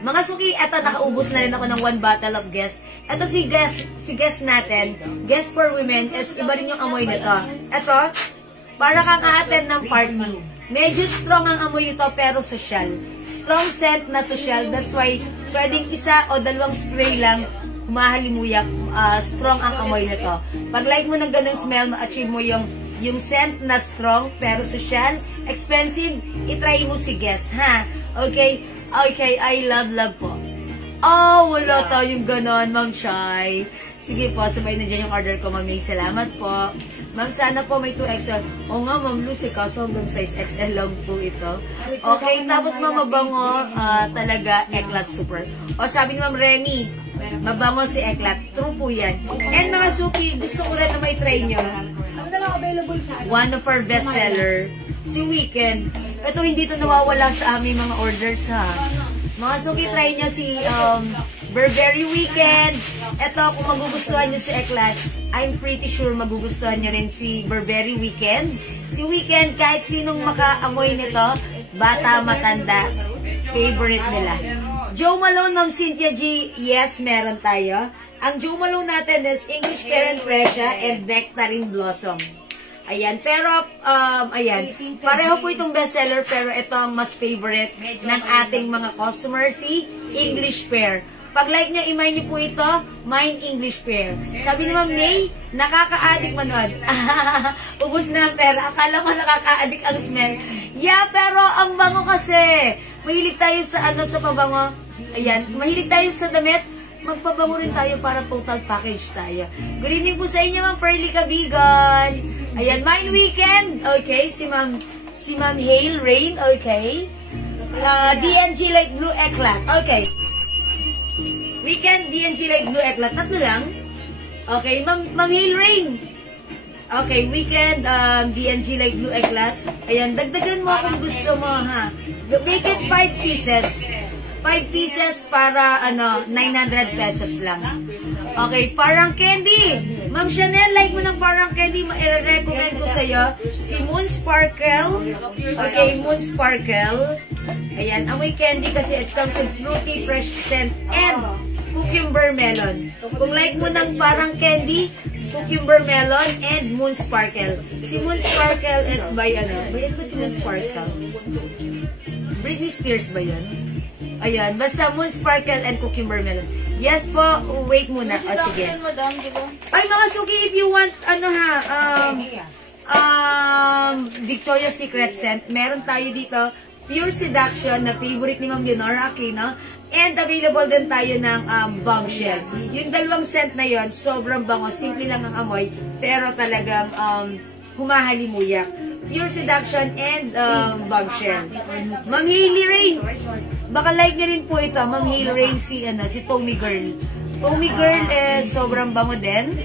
Mga suki, eto, nakaubos na rin ako ng 1 bottle of guest. Eto si guest natin, guest for women, is iba rin yung amoy nito. Eto, para kang a-attend ng party. Medyo strong ang amoy nito, pero social. Strong scent na social, that's why pwedeng 1 o 2 spray lang, humahalimuyak, strong ang amoy nito. Pag like mo ng ganung smell, ma-achieve mo yung yung scent na strong pero social, expensive, itry mo si Guess, ha? Okay? Okay, I love po. Oh, wala tayong ganon, Ma'am Shai. Sige po, sabay na dyan yung order ko, Ma'am May. Salamat po. Ma'am, sana po may 2XL. Oo nga, Ma'am Lucy, kaso hanggang size XL lang po ito. Okay, tapos Ma'am, mabango talaga, Eclat Super. O, sabi ni Ma'am Remy, mabango si Eclat. True po yan. And mga suki, gusto ko rin na may try nyo. One of our bestseller, si Weekend. Ito, hindi ito nawawala sa aming mga orders, ha. Mga suki, try nyo si Burberry Weekend. Ito, kung magugustuhan nyo si Eclat, I'm pretty sure magugustuhan nyo rin si Burberry Weekend. Si Weekend, kahit sinong makaamoy nito, bata, matanda, favorite nila. Joe Malone, Ma'am Cynthia G, yes, meron tayo. Ang Joe Malone natin is English Pear and Fresia and Nectarine Blossom. Ayan, pero, ayan, pareho po itong bestseller, pero ito ang mas favorite ng ating mga customers, si English Pear. Pag like nyo, imay nyo po ito, mine English Pear. Sabi ni Ma'am May, nakaka-addict manood. Ubus na ang pera. Akala mo nakaka-addict ang smell. Yeah, pero ang bango kasi. Mahilig tayo sa sa pabango. Ayan, mahilig tayo sa damit. Magpabango rin tayo para total package tayo. Good evening po sa inyo, Ma'am Pearly Cabigan. Ayan, Mine Weekend. Okay, si Ma'am Hale Rain. Okay. DNG Light Blue Eclat. Okay. Weekend, DNG Light Blue Eclat. Tatlo lang. Okay, Ma'am Hale Rain. Okay, Weekend, DNG Light Blue Eclat. Ayan, dagdagan mo kung gusto mo, ha. Make it 5 pieces. 5 pieces para, 900 pesos lang. Okay, parang candy. Ma'am Chanel, like mo ng parang candy, i-recommend ko sa'yo si Moon Sparkle. Okay, Moon Sparkle. Ayan, amoy candy kasi it comes with fruity, fresh scent, and cucumber melon. Kung like mo ng parang candy, cucumber melon, and Moon Sparkle. Si Moon Sparkle is by, bayan ba si Moon Sparkle? Britney Spears ba yun? Ayan, basta Moon Sparkle and Cucumber Melon. Yes po, wait muna. O, sige. Ay, mga suki, if you want, Victoria's Secret scent, meron tayo dito, Pure Seduction, na favorite ni Ma'am Leonora Aquino, and available din tayo ng Bombshell. Yung dalawang scent na yon, sobrang bango, simple lang ang amoy, pero talagang humahalimuyak. Pure Seduction and Bombshell. Ma'am Hailey Rain. Baka like niya rin po ito, Ma'am Hailey Rain, si Tommy Girl. Tommy Girl is sobrang bango din.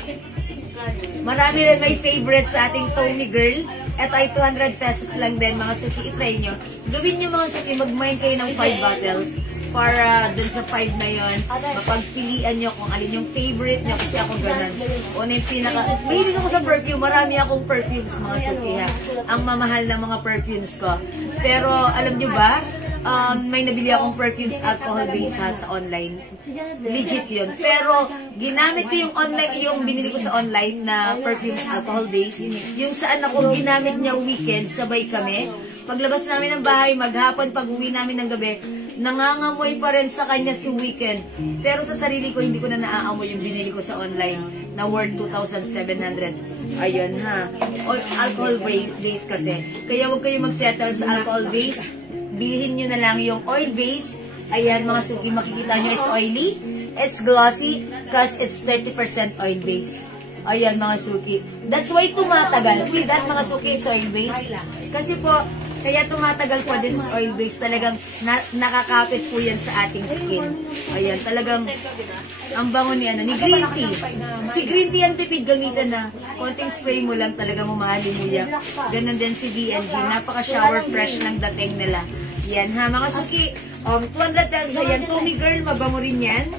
Marami rin may favorite sa ating Tommy Girl. Ito ay 200 pesos lang din, mga suki. I-try nyo. Gawin nyo mga suki, mag-mine kayo ng 5 bottles. Para dun sa 5 na yon, mapagpilian nyo kung alin yung favorite nyo. Kasi ako ganun. Una yung mahilig ako sa perfume. Marami akong perfumes, mga suki, ha. Ang mamahal ng mga perfumes ko. Pero, alam nyo ba, may nabili akong perfumes alcohol base, ha, sa online. Legit yun. Pero, ginamit ko yung online, yung binili ko sa online na perfumes alcohol base. Yung saan ako ginamit niya weekend, sabay kami. Paglabas namin ng bahay, maghapon, pag uwi namin ng gabi, nangangamoy pa rin sa kanya si Weekend. Pero sa sarili ko, hindi ko na naaamoy yung binili ko sa online na worth 2,700. Ayun, ha. O, alcohol base kasi. Kaya huwag kayo mag-settle sa alcohol base. Bilhin nyo na lang yung oil base. Ayan, mga suki, makikita nyo, it's oily, it's glossy, because it's 30% oil base. Ayan, mga suki. That's why tumatagal. See that, mga suki, it's oil base. Kasi po, kaya tumatagal po, this is oil base. Talagang nakakapit po yan sa ating skin. Ayan, talagang ang bango ni green tea. Si green tea ang tipid gamitan na konting spray mo lang talaga mamahalimuyak. Ganon din si DNG. Napaka-shower fresh ng dating nila. Yan ha, mga suki. 200 pesos. Ayan, Tommy Girl, mabango rin yan.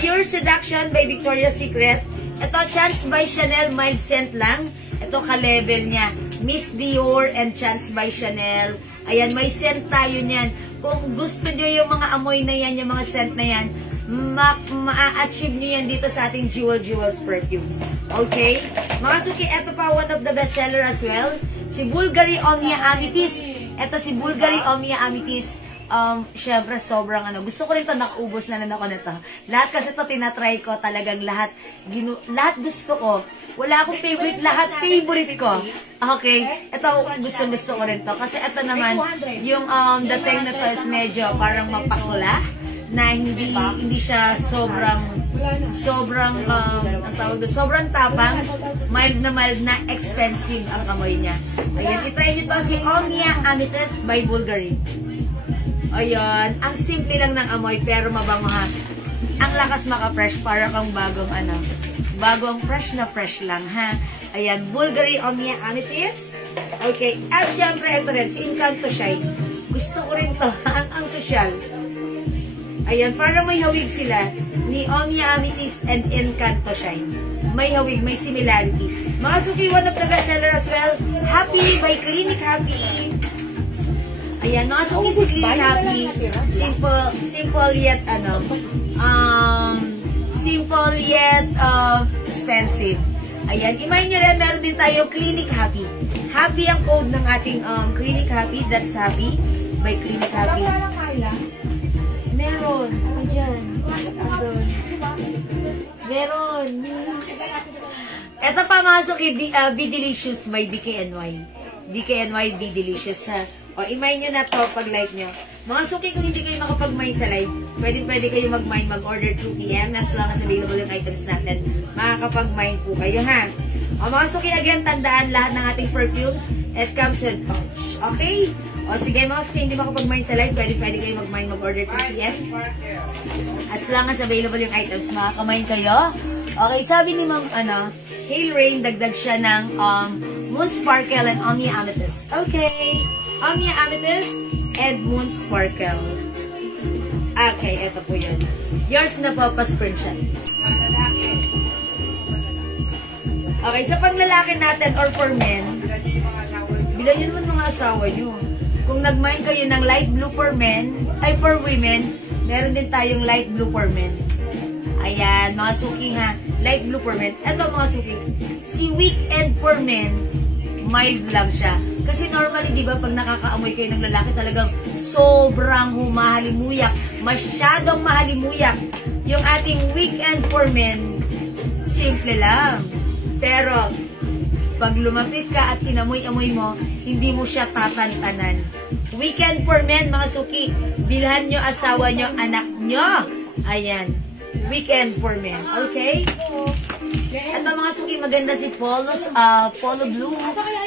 Pure Seduction by Victoria's Secret. Ito, Chance by Chanel, mild scent lang. Ito, ka-level niya. Miss Dior and Chance by Chanel. Ayan, may scent tayo niyan. Kung gusto nyo yung mga amoy na yan, yung mga scent na yan, ma-achieve nyo yan dito sa ating Jewels perfume. Okay? Mga suki, ito pa, one of the bestseller as well. Si Bulgari Omnia Amethyst. Ito si Bulgari Omnia Amethyst. syempre, sobrang gusto ko rin ito, nakaubos na ako nito. Lahat kasi ito, tinatry ko talagang lahat, lahat gusto ko. Wala akong favorite, lahat favorite ko. Okay? Ito, gusto ko rin to. Kasi ito naman, yung dating na to is medyo parang mapakla, na hindi siya sobrang ang tawag doon, sobrang tapang, mild na expensive ang amoy niya. Ayan, itry nyo to, si Omnia Amethyst by Bulgari. Ayan, ang simple lang ng amoy, pero mabango ha. Ang lakas maka-fresh, para kang bagong fresh na fresh lang ha. Ayan, Bulgari Omnia Amethyst. Okay, at syempre, ito rin, si Encanto Shine. Gusto ko rin to, ang social. Ayan, parang may hawig sila ni Omnia Amethyst and Encanto Shine. May hawig, may similarity. Mga suki, one of the bestseller as well. Happy by Clinic Happy. Ayan, mga suki si Clinic Happy. Simple yet, simple yet expensive. Ayan, imayin nyo rin, meron din tayo Clinic Happy. Happy ang code ng ating Clinic Happy. That's Happy by Clinic Happy. Meron. Ayan. Meron. Ito pa mga suki, Be Delicious by DKNY. DKNY, Be Delicious ha. O, imayin nyo na to pag like nyo. Mga suki, kung hindi kayo makapag-mine sa live, pwede kayo mag-mine, mag-order 2 PM as long as available yung items natin. Makakapag-mine po kayo ha. O mga suki, again, tandaan lahat ng ating perfumes, it comes with pouch. Okay? O sige mga suki, hindi makapag-mine sa live, pwede kayo mag-mine, mag-order 2 PM. As long as available yung items, makaka-mine kayo. Okay, sabi ni Ma'am, Hail Rain, dagdag siya ng Moon Sparkle and Omnia Amethyst. Okay, Omnia Amethyst and Moon Sparkle. Okay, eto po yun. Yours na po, pa-screenshot. Okay, sa panglalaki natin or for men, bilan nyo naman mga asawa nyo. Kung nag-mine kayo ng light blue for men, ay for women, meron din tayong light blue for men. Ayan, mga suki ha. Light blue for men. Ito mga suki. Si Weekend for men, mild lang siya. Kasi normally, di ba, pag nakakaamoy kayo ng lalaki, talagang sobrang humahalimuyak. Masyadong mahalimuyak. Yung ating Weekend for men, simple lang. Pero, pag lumapit ka at inamoy-amoy mo, hindi mo siya tatantanan. Weekend for men, mga suki. Bilhan nyo, asawa nyo, anak nyo. Ayan. Weekend for men. Okay? Ito mga suki, maganda si Polo Blue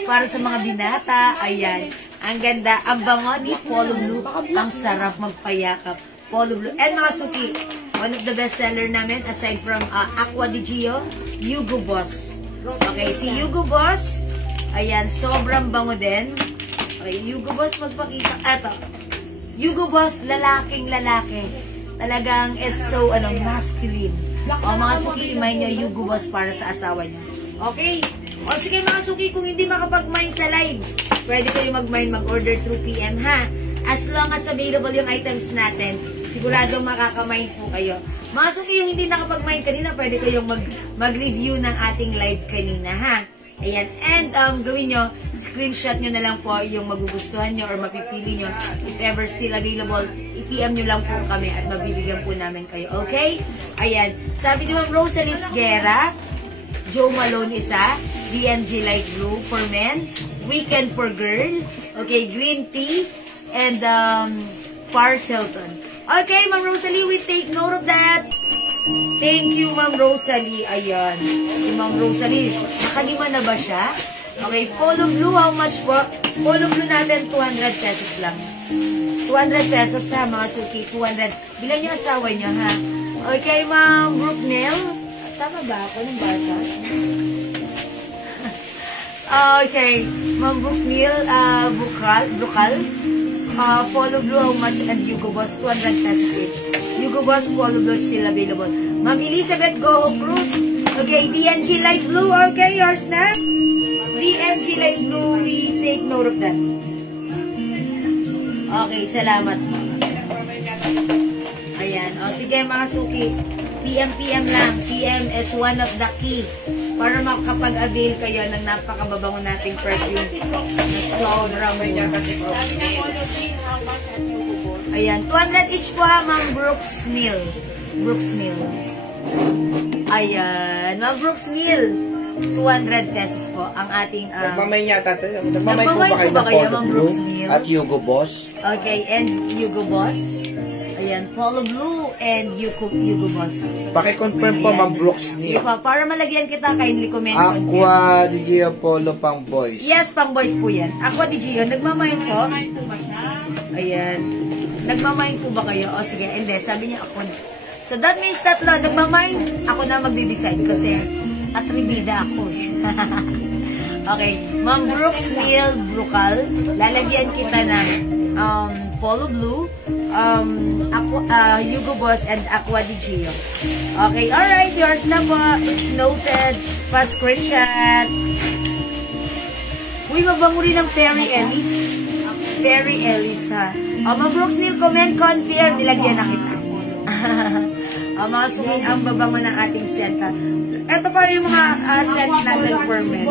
para sa mga binata. Ayan. Ang ganda. Ang bango ni Polo Blue. Ang sarap magpayakap. Polo Blue. And mga suki, one of the best seller namin aside from Aqua di Gio, Hugo Boss. Okay, si Hugo Boss, ayan, sobrang bango din. Okay, Hugo Boss, magpakita. Eto, Hugo Boss, lalaking lalaki. Talagang, it's so, masculine. O, mga suki, imayin nyo Hugo Boss para sa asawa nyo. Okay? O, sige mga suki, kung hindi makapag-mine sa live, pwede kayo mag-mine, mag-order through PM, ha? As long as available yung items natin, siguradong makaka-mine po kayo. Mga suki, yung hindi nakapag-mine kanina, pwede kayong mag-review ng ating live kanina, ha? Ayan. And, gawin nyo, screenshot nyo na lang po yung magugustuhan nyo or mapipili nyo. If ever still available, i-PM nyo lang po kami at mabibigyan po namin kayo. Okay? Ayan. Sabi nyo, Rosalie Guerra, Joe Malone isa, DNG Light Blue for men, Weekend for girl, okay, Green Tea, and Paris Hilton. Okay, Ma'am Rosalie, we take note of that. Thank you, Ma'am Rosalie. Ayan. Si Ma'am Rosalie, nakalima na ba siya? Okay, Polo Blue, how much po? Polo Blue natin, 200 pesos lang. 200 pesos ha, mga suki. 200. Bilan niyo asawa niyo, ha? Okay, Ma'am Brooknell. Tama ba ako ng basa? Okay, Ma'am Brooknell, Bukal. Polo Blue, how much? And Hugo Boss, 200 pesos each. Hugo Boss, Polo Blue still available. Ma'am Elizabeth Goho Cruz. Okay, DNG Light Blue. Okay, yours na. DNG Light Blue, we take note of that. Okay, salamat. Ayan. O, sige mga suki. PM lang. PM is one of the key para makapag-avail kayo ng napakababango nating perfume. Sobrang Ayan, 200 each po ha, Ma'am Brooks Neal. Brooks Neal. Ayan, Ma'am Brooks Neal. 200 pesos po ang ating... Nagmamay niya, tatay. Nagmamay Nagmamay po ba kayo po ba ng kayo, Polo Ma'am Blue Brooks Neal? at Hugo Boss? Okay, and Hugo Boss. Ayan, Polo Blue and Hugo Boss. Pakiconfirm po, Ayan. Ma'am Brooks Sige Neal. po, para malagyan kita, kindly comment. Aqua di Gio Polo pang boys. Yes, pang boys po yan. Aqua di Gio, nagmamayin po. Ayan. Nagmamayin po ba kayo? O sige, hindi, sabi niya ako. So that means tatlo, nagmamayin, ako na magde-decide kasi atribida ako. Okay, Ma'am Brooks Neal Brucal, lalagyan kita ng Polo Blue, Hugo Boss, and Aqua di Gio. Okay, alright, yours na po. It's noted. Pa-screenshot. Uy, mabango rin ng Perry Ellis. Perry Ellis, ha. Ma'am Brooks Neal, comment, confirm, nilagyan na kita. Mga suki, ang babango ng ating scent, ha. Ito pa yung mga scent natin for men.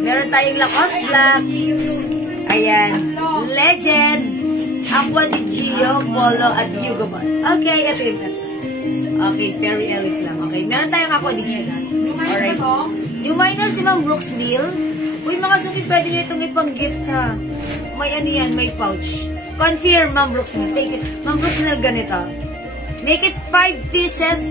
Meron tayong Lacoste Black. Ayan. Legend. Aqua di Gio, Polo, at Hugo Boss. Okay, ito yung tatlo. Okay, Perry Ellis lang. Okay, meron tayong Aqua di Gio. Alright. Yung minor si Ma'am Brooks Neal. Uy, mga suki, pwede nyo itong ipang-gift, ha. May ano yan, may pouch. Confirm, Ma'am Brooks Neal. Take it. Ma'am Brooks Neal, ganito. Make it 5 pieces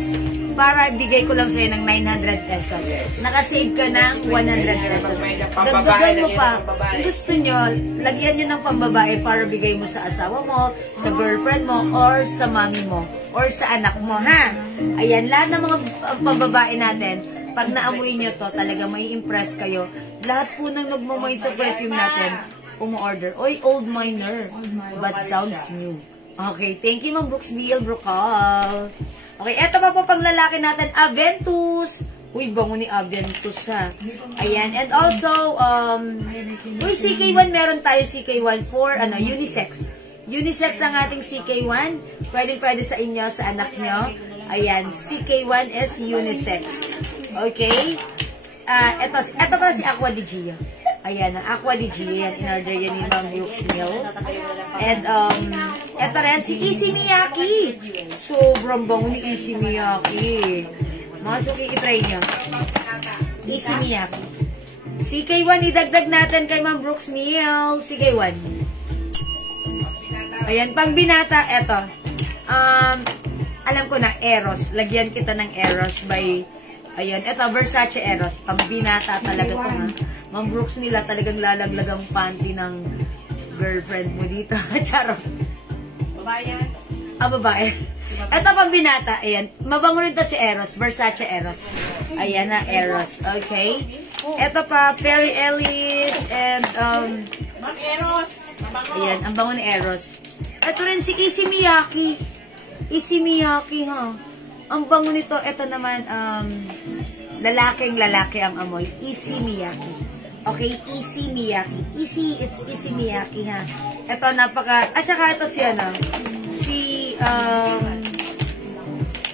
para bigay ko lang sa'yo ng 900 pesos. Nakasave ka ng 100 pesos. Dagdagan mo pa. Kung gusto nyo, lagyan nyo ng pambabae para bigay mo sa asawa mo, sa girlfriend mo, or sa mami mo, or sa anak mo, ha? Ayan, lahat ng mga pambabae natin, pag naamoy nyo to, talaga may impress kayo. Lahat po nang nagmamay sa perfume natin, umu-order. Oy, old miner, but sounds new. Okay, thank you, Ma'am Brooks Neal Brucal. Okay, eto pa po pang lalaki natin, Aventus. Uy, bango ni Aventus, ha. Ayan, and also, uy, CK1, meron tayo CK1 for, unisex. Unisex ang ating CK1. Pwede sa inyo, sa anak nyo. Ayan, CK1 is unisex. Okay? Eto pa si Aqua di Gio. Ayan, ang Aqua di Gio. Yan, in-order yan ni Ma'am Brooks Neal. And, eto rin, si Issey Miyake. Sobrang bango ni Issey Miyake. Mga suki, itry nyo. Issey Miyake. CK1, idagdag natin kay Ma'am Brooks Neal. CK1. Ayan, pang binata, eto. Alam ko na, Eros. Lagyan kita ng Eros by, ayan, eto, Versace Eros. Pang binata talaga to, ha. Ma'am Brooks nila talagang lalaglag ang panty ng girlfriend mo dito. Charot. Babae yan. Babae. Ito pang binata. Ayan. Mabango rin to si Eros. Versace Eros. Ayan na, Eros. Okay. Ito pa, Perry Ellis and, Ma'am Eros. ayan, ang bango ni Eros. Ito rin si Issey Miyake. Issey Miyake, ha. Ang bango nito, ito naman, lalaki ang amoy. Issey Miyake. Okay, Issey Miyake. It's Issey Miyake, ha. Ito, at saka ito si,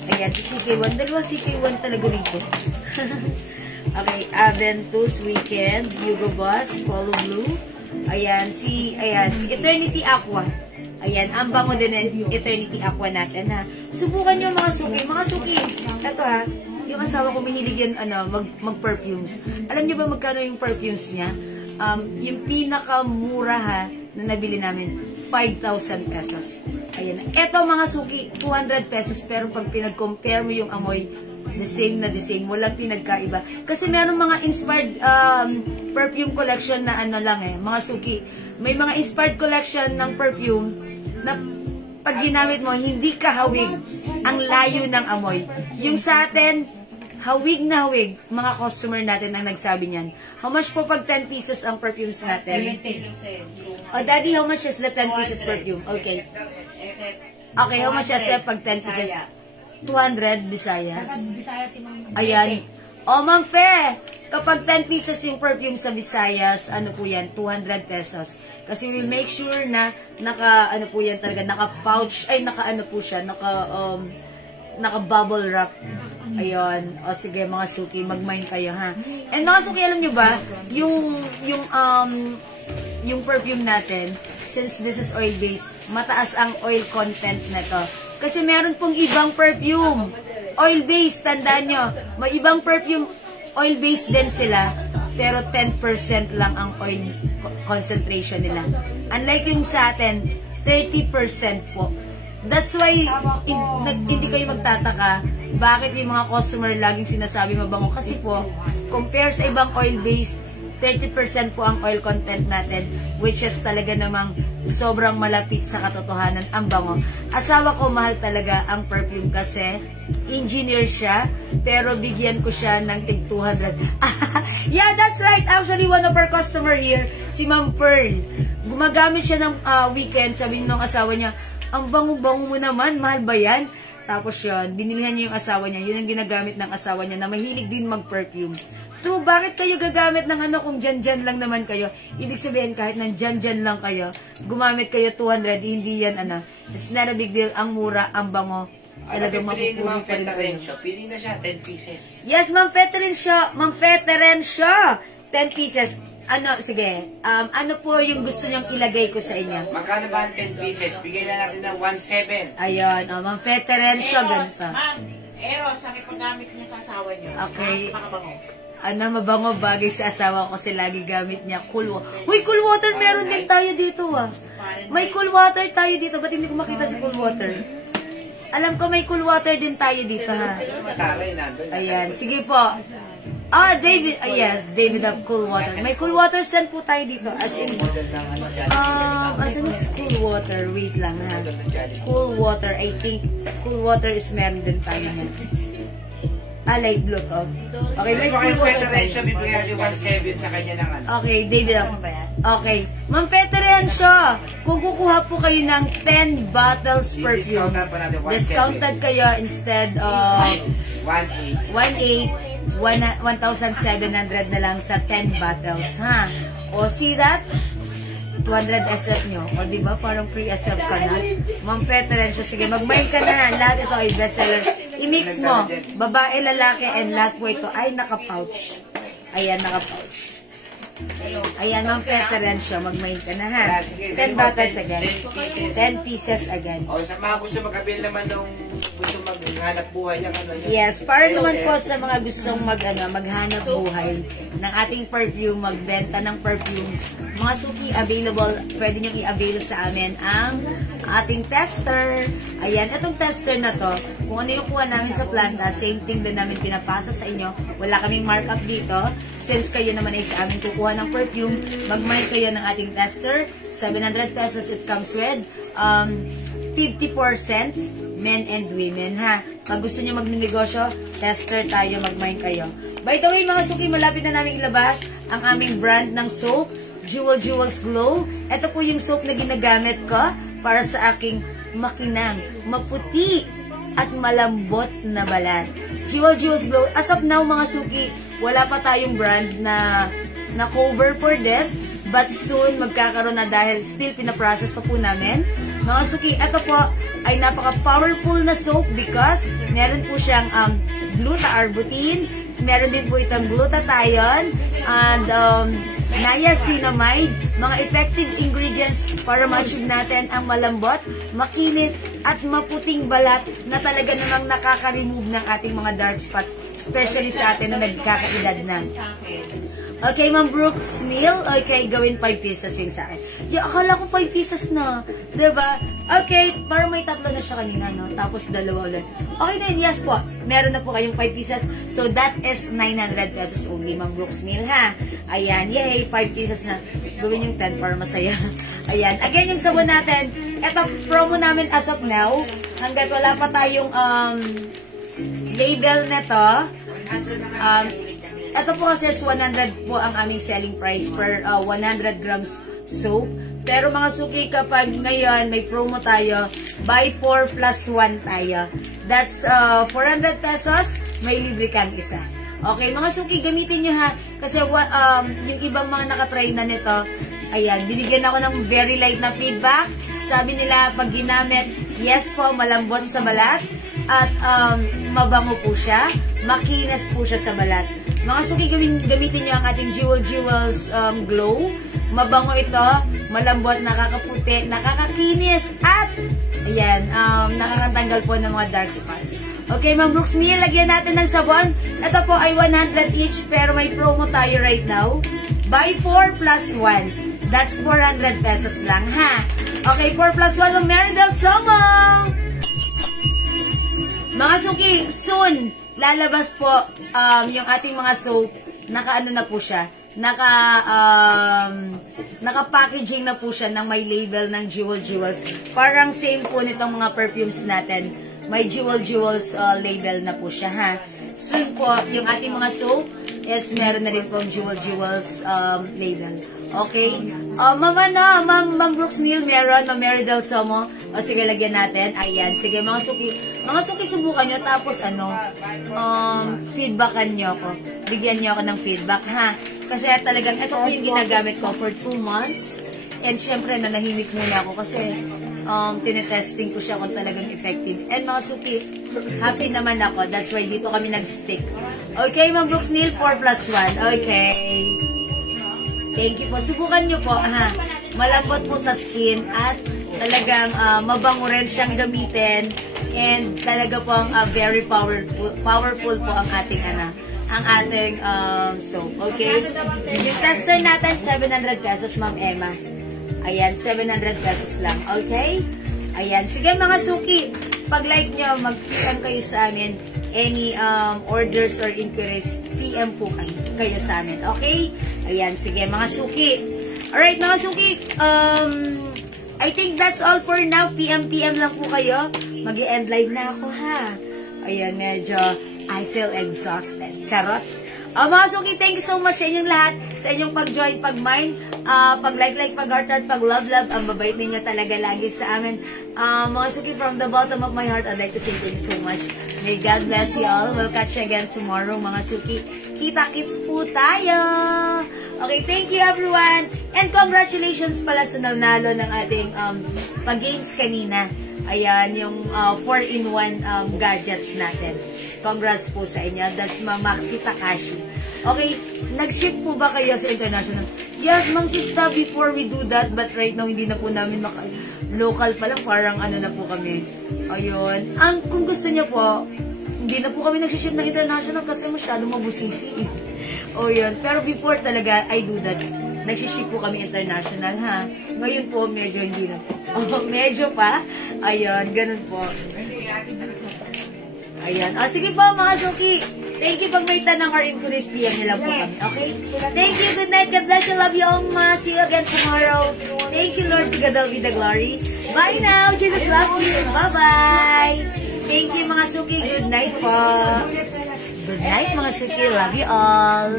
ayan, si CK1. Dalawa CK1 talaga rito. Okay, Aventus Weekend, Hugo Boss, Polo Blue. Ayan, si Eternity Aqua. Ayan, ang bango din ng Eternity Aqua natin, ha. Subukan nyo mga suki. Mga suki, ito, ha. Yung asawa ko, mahilig yan, mag-perfumes. Alam niyo ba magkano yung perfumes niya? Yung pinakamura, ha, na nabili namin, 5,000 pesos. Ayan. Ito, mga suki, 200 pesos, pero pag pinag-compare mo yung amoy, the same. Walang pinagkaiba. Kasi meron mga inspired perfume collection na mga suki. May mga inspired collection ng perfume na pag ginamit mo, hindi ka hawig ang layo ng amoy. Yung sa atin, hawig na hawig, mga customer natin ang nagsabi niyan. How much po pag 10 pieces ang perfumes natin? Oh, Daddy, how much is the 10 pieces perfume? Okay. Okay, how much is it pag 10 pieces? 200 Visayas. Ayan. O, Ma'am Fe, kapag 10 pieces yung perfume sa Visayas, ano po yan? 200 pesos. Kasi we make sure na po yan talaga, naka-pouch, naka-bubble wrap. Ayun. O sige, mga suki, mag-mine kayo, ha. And mga suki, alam nyo ba, yung perfume natin, since this is oil-based, mataas ang oil content na to. Kasi meron pong ibang perfume, oil-based, tandaan nyo, may ibang perfume, oil-based din sila, pero 10% lang ang oil concentration nila. Unlike yung sa atin, 30% po. That's why, hindi kayo magtataka, bakit yung mga customer laging sinasabi mabango. Kasi po, compare sa ibang oil-based, 30% po ang oil content natin, which is talaga namang sobrang malapit sa katotohanan ang bango. Asawa ko, mahal talaga ang perfume kasi engineer siya, pero bigyan ko siya ng tig 200. Yeah, that's right. Actually, one of our customer here, si Ma'am Pearl, gumagamit siya ng weekend, sabi ng asawa niya, ang bango-bango mo naman, mahal ba yan? Tapos yun, binilihan niya yung asawa niya, yun ang ginagamit ng asawa niya na mahilig din mag-perfume. So, bakit kayo gagamit ng ano kung dyan-dyan lang naman kayo? Ibig sabihin, kahit nang dyan-dyan lang kayo, gumamit kayo 200, hindi yan ano. It's not a big deal. Ang mura, ang bango. Talagang mapupuli pa rin kayo. Pili na siya, 10 pieces. Yes, Ma'am Feterensya. Ma'am Feterensya. 10 pieces. Ano, sige. Ano po yung gusto niyong ilagay ko sa inyo? Magkano ba ang 10 pieces? Bigay na natin ng 1.7. Ayun. Ma'am Feterensya. Ganito. Ma'am, Eros, sabi paggamit niya sa asawa niyo. Okay. Makabango. Ano, mabango bagay sa asawa ko kasi lagi gamit niya cool water. Uy, cool water meron din tayo dito ah. May cool water tayo dito. Ba't hindi ko makita si cool water? Alam ko may cool water din tayo dito ha. Mataray na doon. Ayan, sige po. David, yes, David of cool water. May cool water send po tayo dito. As in, asan is cool water? Wait lang ha. Cool water, I think cool water is meron din tayo na. Light blue to. Okay, may cool water tayo. Bibigyan natin 1.7 sa kanya ng ano. Okay, David. Okay. Ma'am Feterensya, kung kukuha po kayo ng 10 bottles perfume, discounted kayo instead of 1,700 na lang sa 10 bottles, ha? O, see that? 200 SF nyo. O, diba? Parang free SF ka na. Ma'am Feterensya, sige, mag-mind ka na. Lahat ito ay bestseller. I-mix mo. Babae, lalaki, and lahat po ito ay naka-pouch. Ayan, naka-pouch. Ayan, Ma'am Feterensya, mag-mind ka na, ha? 10 bottles again. 10 pieces again. O, sa mga gusto mag-avail naman nung gusto maghanap buhay yan, ano yun? Yes, para naman po sa mga gustong maghanap buhay ng ating perfume, magbenta ng perfumes, mga suki available, pwede nyo i-avail sa amin ang ating tester. Ayan, itong tester na to, kung ano yung kuha namin sa planta, same thing din namin pinapasa sa inyo. Wala kaming markup dito. Since kayo naman ay sa amin kukuha ng perfume, mag-mind kayo ng ating tester. 700 pesos it comes with 54 cents, men and women, ha? Pag gusto nyo magnegosyo, tester tayo, mag-mind kayo. By the way, mga suki, malapit na namin ilabas ang aming brand ng soap, Jewels Glow. Ito po yung soap na ginagamit ko para sa aking makinang, maputi at malambot na balat. Jewels Glow. As of now, mga suki, wala pa tayong brand na cover for this, but soon magkakaroon na dahil still pinaprocess pa po namin. Mga suki, ito po ay napaka-powerful na soap because meron po siyang gluta-arbutin, meron din po itong glutathione, and niacinamide, mga effective ingredients para ma-achieve natin ang malambot, makinis, at maputing balat na talaga namang nakaka-remove ng ating mga dark spots, especially sa atin na nagkakaedad na. Okay, Ma'am Brooks Neil. Okay, gawin 5 pieces yung sa akin. Di, akala ko 5 pieces na. Diba? Okay, parang may 3 na siya kanina, no? Tapos 2 ulit. Okay na yun, yes po. Meron na po kayong 5 pieces. So, that is 900 pesos only, Ma'am Brooks Neil, ha? Ayan, yay, 5 pieces na. Gawin yung 10 para masaya. Ayan, again, yung sabon natin. Ito, promo namin as of now. Hanggat wala pa tayong label na to. Ito po kasi 100 po ang aming selling price per 100 grams soap. Pero mga suki, kapag ngayon may promo tayo, buy 4 plus 1 tayo. That's 400 pesos, may libre kang isa. Okay, mga suki, gamitin nyo ha. Kasi yung ibang mga nakatry na nito, ayan, binigyan ako ng very light na feedback. Sabi nila, pag ginamit, yes po, malambot sa balat. At mabango po siya, makinis po siya sa balat. Mga suki, gamitin nyo ang ating Jewels Glow. Mabango ito, malambot, nakakaputi, nakakakinis, at ayan, nakakatanggal po ng mga dark spots. Okay, Ma'am Brooks Neil, lagyan natin ng sabon. Ito po ay 100 each, pero may promo tayo right now. Buy 4 plus 1. That's 400 pesos lang, ha? Okay, 4 plus 1 ng Meridel Somo! Mga suki, soon, lalabas po yung ating mga soap. Naka-ano na po siya. Naka-packaging na po siya ng may label ng Jewels. Parang same po nitong mga perfumes natin. May Jewels label na po siya, ha? Soon po, yung ating mga soap is meron na rin pong Jewels label. Okay? Ma'am Brooks Neil, meron. Ma'am Meridel Somo. O sige, lagyan natin. Ayan. Sige, mga suki, subukan nyo. Tapos, feedbackan nyo ako. Bigyan nyo ako ng feedback, ha? Kasi talagang, ito po yung ginagamit ko for 2 months. And syempre, nanahimik muna ako kasi tinetesting ko siya kung talagang effective. And mga suki, happy naman ako. That's why dito kami nag-stick. Okay, Ma'am Brooks Neil, 4 plus 1. Okay. Thank you po. Subukan nyo po, ha? Malambot po sa skin at talagang mabango rin siyang gamitin. And talaga po very powerful po ang ating soap. Okay? Yung tester natin, 700 pesos, Ma'am Emma. Ayan, 700 pesos lang. Okay? Ayan. Sige mga suki, pag-like nyo, mag-PM kayo sa amin. Any orders or inquiries, PM po kayo sa amin. Okay? Ayan. Sige mga suki. Alright mga suki, I think that's all for now. PM lang po kayo. Mag-i-end live na ako, ha? Ayan, medyo I feel exhausted. Charot. Mga suki, thank you so much sa inyong lahat, sa inyong pag-join, pag-mind, pag-like, pag-heart, pag-love. Ang babait ninyo talaga lagi sa amin. Mga suki, from the bottom of my heart, I'd like to say thank you so much. May God bless you all. We'll catch you again tomorrow, mga suki. Kita-kits po tayo! Okay, thank you everyone. And congratulations pala sa nanalo ng ating pag-games kanina. Ayan, yung 4-in-1 gadgets natin. Congrats po sa inyo. That's Maxi Takashi. Okay, nag-ship po ba kayo sa international? Yes, Ma'am Sista, before we do that, but right now, hindi na po namin local pa lang, parang ano na po kami. Ayun. Kung gusto nyo po, hindi na po kami nag-ship ng international kasi masyadong mabusisi. O yun. Pero before talaga, I do that. Nag-ship po kami international, ha? Ngayon po, medyo hindi na po. Medyo pa. Ayun, ganun po. Ayan. Sige po, mga suki. Thank you. Pag may tanong or inquiries, PM nila po kami. Okay? Thank you. Good night. God bless you. Love you all, ma. See you again tomorrow. Thank you, Lord. To God all be the glory. Bye now. Jesus loves you. Bye-bye. Thank you, mga suki. Good night po. Good night, mga suki. Love you all.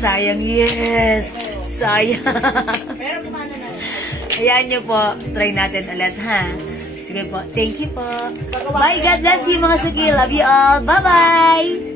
Sayang, yes. Sayang. Ayan nyo po. Try natin ulit, ha? Sige po. Thank you po. Bye. God bless you, mga suki. Love you all. Bye-bye.